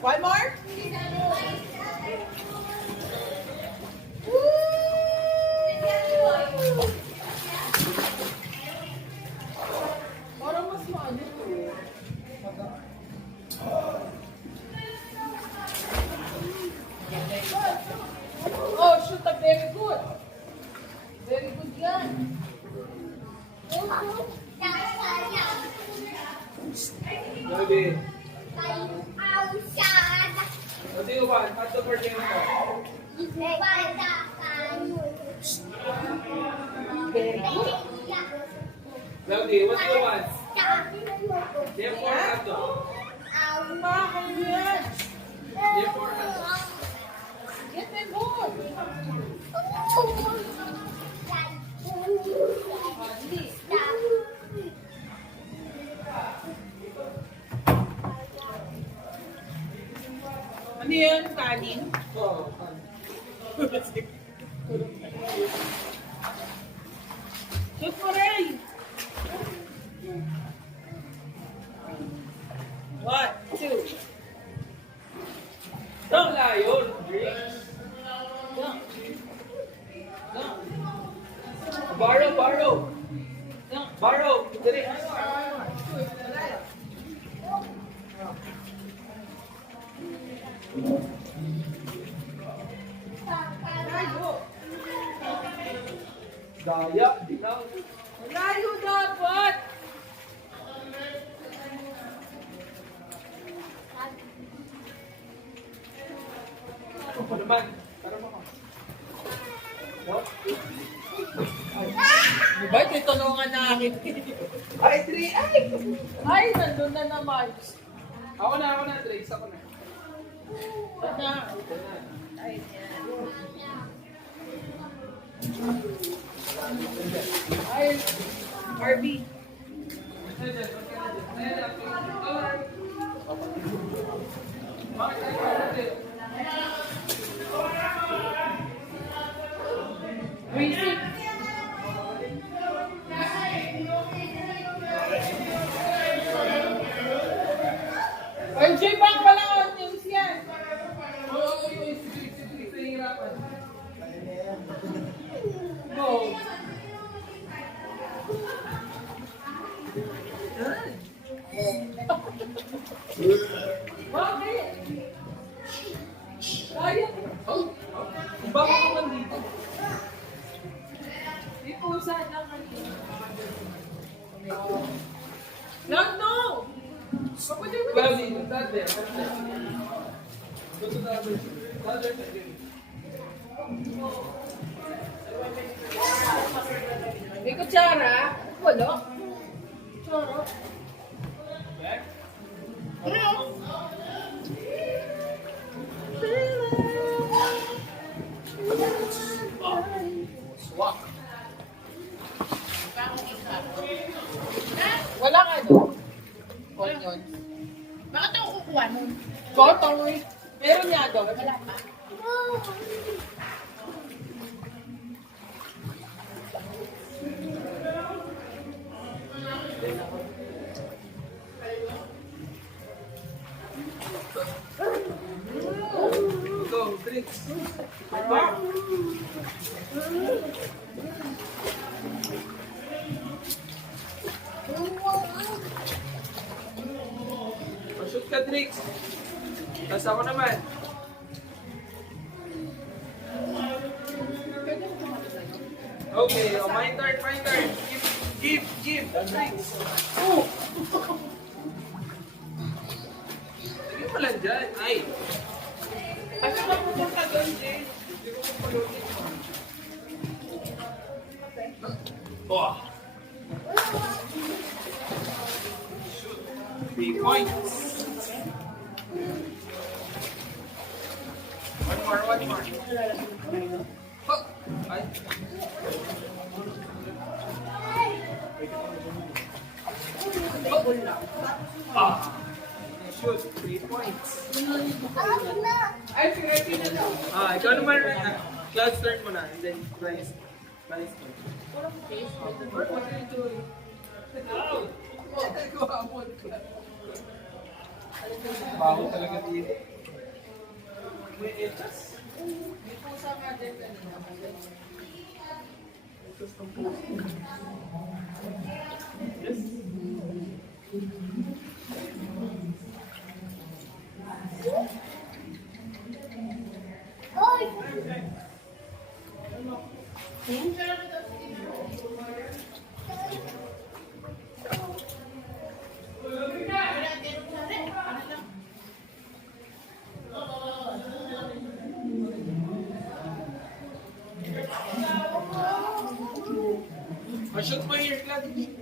One more? Parang mas maano to. Oh, shoot, very good. Very good yan. Gabi. What do you want? What's the birthday mo? Gabi, what do you want? Therefore, ano? Therefore, ano? Get them good. Ano yan? Kanin? Oh, Shoot mo rin. One, two. wala yun. Borrow. Borrow. Dali. Daya, bitaw. Layo dapat. Ano naman? Para mo. No? Diba, titanungan na akin. Ay, 3. Ay! Ay, nandun na naman. Ako na, Dre. Isa ko na. Ano? Ay, Barbie. Racing. RJ, bang wala on news yan? Go. Bakit? Kaya. Bakit naman dito? Di po sana kanina. Lang, no! Kapag yung Well, dito. That there. Go to the other. may kutsara. Wala. Kutsara. Swak. Wala ka doon. Onion. Bakit ako kukuha nun? Gotong. Meron niya doon. Wala pa. Go, drinks. Shoot ka, drinks. Tapos ako naman. Okay, oh, my turn. Give. Drinks. Oh! Sige mo lang dyan. Ay. Ano ba pupunta doon, Jay? Oh. 3 points. One more. Oh. Ay. Oh. Ah. Shoot. 3 points. Ay, si Reggie na daw. Ikaw naman. Cloud's turn mo na. And then, Bryce. What are you doing? Cloud! What are you doing? Baho talaga dito. May echas. May pusa nga din kanina. Yes. Shoot mo here, Gladys.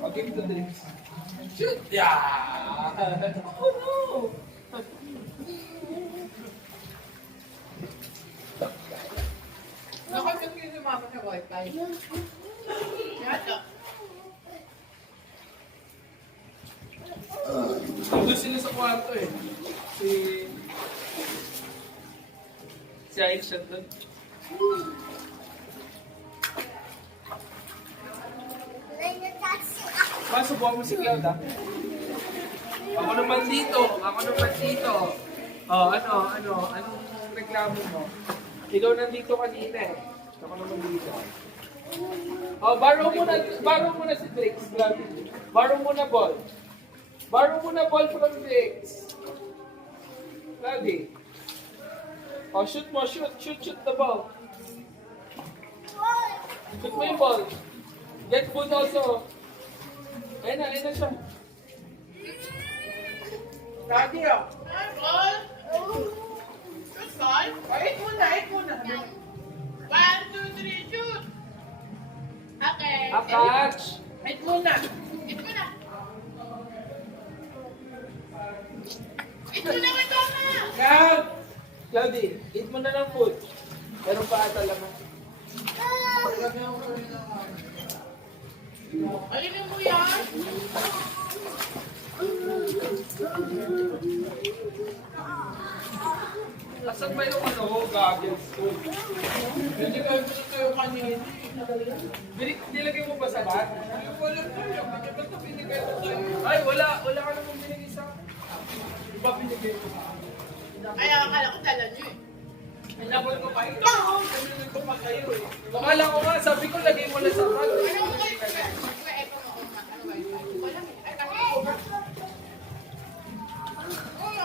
I'll give you the drinks. Shoot! Yeah! Oh no! Nakapit kayo si mama sa wifi. Yata. Nandun sila sa kwarto eh. Si Aisha doon. Subuhan mo si Cloud ah. Ako naman dito. Oh, anong reklamo mo? Ikaw nandito kanina eh. Ako naman dito. Oh, borrow mo na si Drix, Cloud. Borrow mo na ball from Drix. Cloudy. Oh, shoot the ball. Shoot mo yung ball. Get food also. Ayun na siya. Daddy, oh. Ball. Shoot, ball. Wait muna. 1, 2, 3, shoot. Okay. Catch. Wait muna. Cloudy, eat mo na ng food. Meron pa ata laman. Ayun mo yan. Asan ba yung goggles ko? Hindi ka gusto tayo kanina. Nilagay mo ba sa bag? Wala tayo. Ba't ito binigay ko sa'yo? Ay, wala ka namang binigay sa akin. Iba binigay ko. Ay, akala ko dala nyo eh. Inabot ko pa ito. Binigay ko pa kayo eh. Akala ko nga, sabi ko lagay mo na sa bag.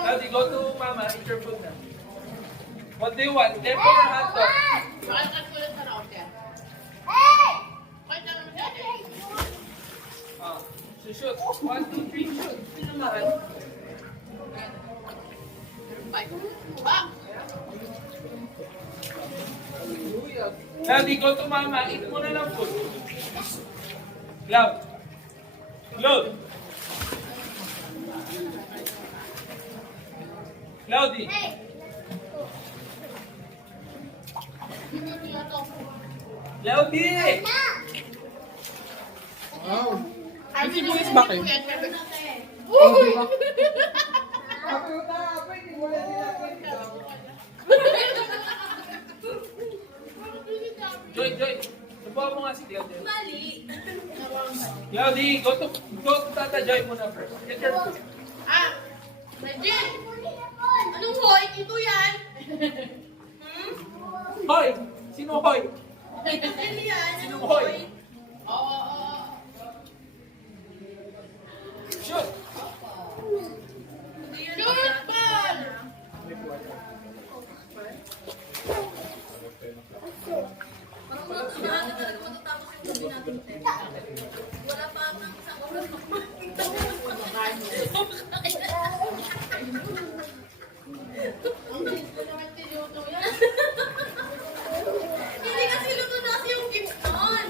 Daddy, go to mama, eat your food na. What do you want? Tempo or hot dog? Bakit ko lang sa router? Bakit na naman dati? So shoot. 1, 2, 3, shoot. Sino naman? Daddy, go to mama. Eat mo na lang food. Love. Cloudy. Cloudy! Kasi buwis ba kayo? Joy. Subuhan mo nga si Cloudy. Mali. Cloudy, go to Tata Joy muna first. Get your food. Legit! Anong hoy? Ito yan! Hoy! Sino hoy? Ito yan! Sino Anong hoy? hoy? Shoot! Shoot ball! Parang unahan na talaga matatapos yung gabi natin. Wala pa ang isang oras. Hindi kasi luto na kasi yung gifts noon.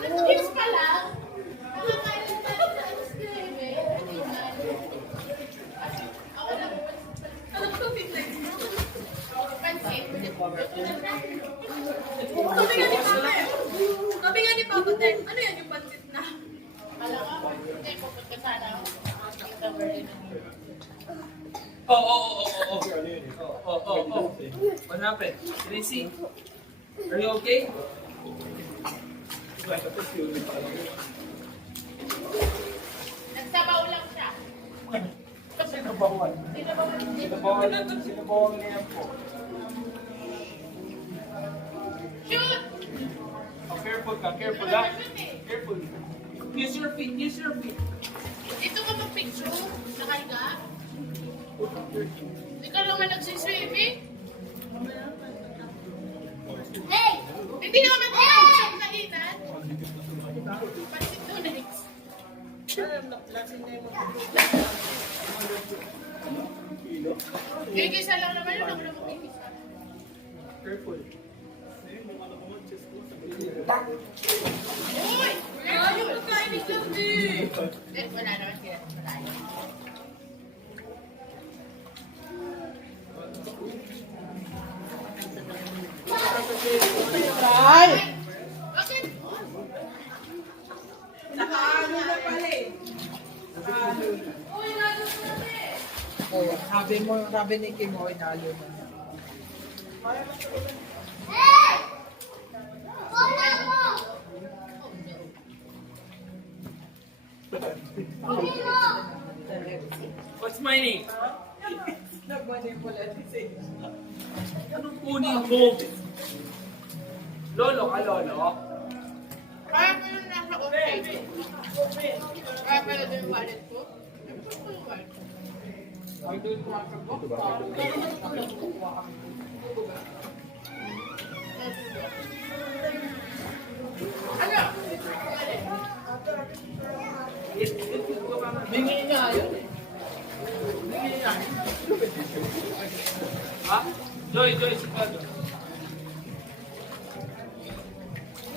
Kiss pa lang. Nakakain tayo sa ice cream eh. Ako lang. Alam ko, fitness. Pansit. Sabi nga ni Papa Tek, ano yan yung pansit na? Alam ko, hindi pupunta sana ako. Kita ba rin? Oh. What happened? Can I see? Are you okay? Nagsabaw lang siya. Sinabawan. Sinabawan niya po. Shoot! Oh, careful ka, careful ha. Careful. Use your feet, use your feet. Dito ka mag-picture. Nakahiga. Hindi ka naman nagsiswimming. Hey! Hindi naman tayo siyang nainan. Pansit to next. Gigisa lang naman yun. Ako na magigisa. Careful. Uy! Ay, pagkain lang din. Wala naman sila. Malayo. Ay! Bakit? Nakaano na pala eh. Oh, sabi ni Kim, oh, inalo mo na. What's my name? Nagmanipulate si Anong kunin mo? Lolo ka, lolo? Kaya ko yung nasa office. Kaya pala doon yung wallet ko. Ano ko yung wallet? Ay, doon ko ang sagot. Ano? Bingi niya yun eh. Ha? Joy, si Tata.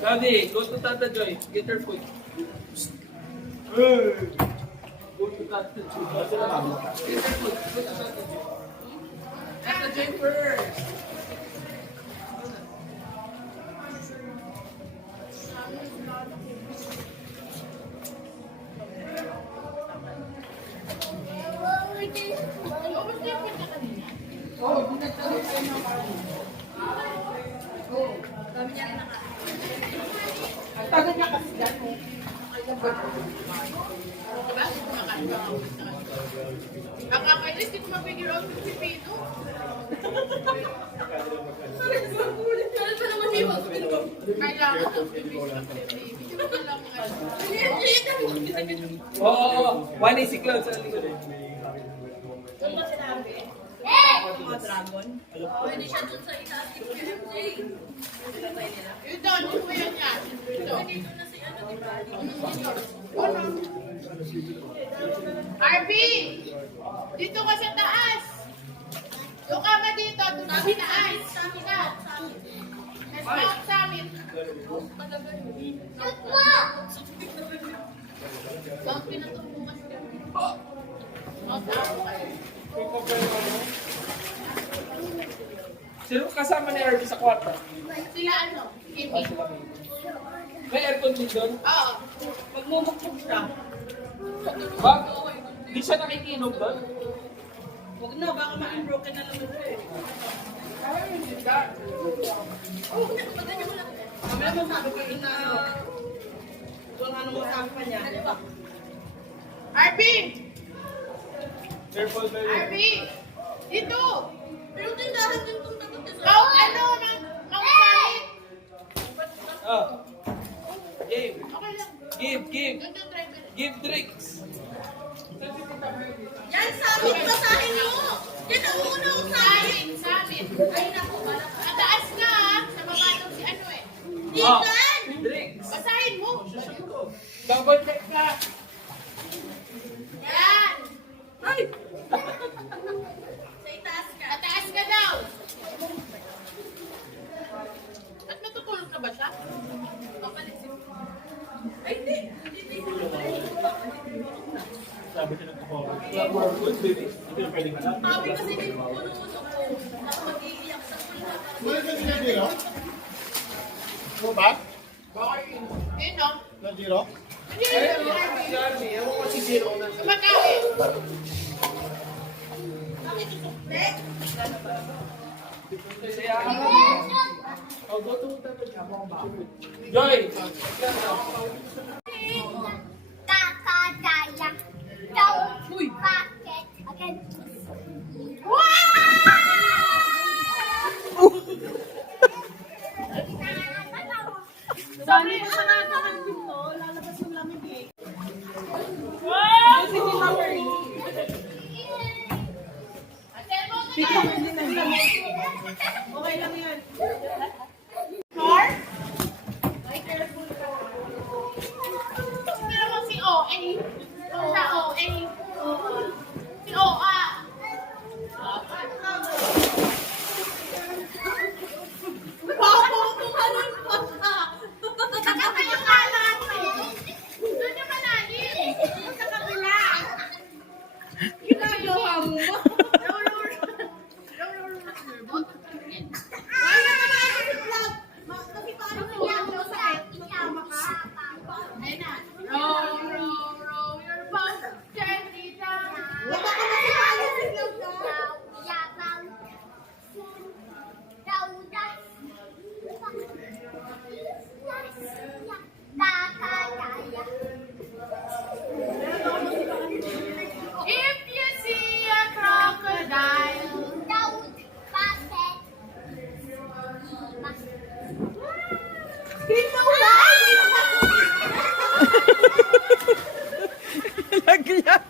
Daddy, go to Tata Joy. Get her food. Hey! Go to Tata Joy. Get her food. Go to Tata Joy. Tata Joy first. Ang tagal niya kasi yan. Diba? Nakakainis, di ko mapigil out yung pipino. Kailangan ng pipino. Hindi ko lang Oo, one is si Cloud sa likod. Ano ba sinabi? Mga dragon? Pwede siya dun sa itaas ni MJ. Yun doon, yung kuya niya. Yun doon. Dito na si ano, di ba? RB! Dito ka sa taas! Doon ka ba dito? Doon ka sa taas! Summit ka! Mount Summit! Mount pinatubukas ka. Mount Summit. Sino kasama ni Irving sa kwarto? Sila ano? Kimi. May aircon din doon? Oo. Magmumukmuk siya. Ba? Di siya nakikinom doon? Huwag na, baka ma-unbroken na naman siya eh. Mamaya masabi ko yun na kung anong masabi pa niya. RB! Careful, baby. RB! Dito! Pero tindahan din itong takot sa Mount ano? Mount Summit! Oh. Give. Okay lang. Give. Doon yung driver. Give drinks. Yan, sabit, basahin mo! Yan ang unang sabit! Summit! Ay, naku, wala ka. Mataas ka ha! Sa baba daw si ano eh. Oh. Ethan! Drinks. Basahin mo! Double check ka. Yan! Ay! Sa itaas ka. Mataas ka daw! Ba't natutulog na ba siya? Papalit si Ay, hindi. Hindi. Sabi kasi may puno-usok ko. Ako mag-iiyak sa kulha. Balik ka sila Jiro? Mo ba? Yun no? Na Jiro? Hindi Ay, yun yung si Army. Ewan ko si Zero na. kumakain. Bakit itukle? Si Army. Oh, go to Tata Joy. Joy. Kakadaya. Don't bucket against Dami ko sa nakakan dito, lalabas yung lamig eh. Kasi si Mama Lee. Dito, hindi na lamig. Okay lang yan. Car? Pero mo si OA. Sa OA. Si OA. Kakapa yung kala mo eh. Doon yung malalim. Sa kabila. Ginagawa mo ba? Ayun na. Row, row, row your boat gently down. If you see a crocodile, Laglag.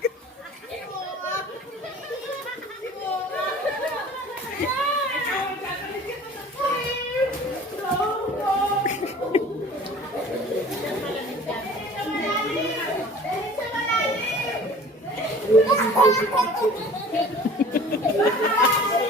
Thank you.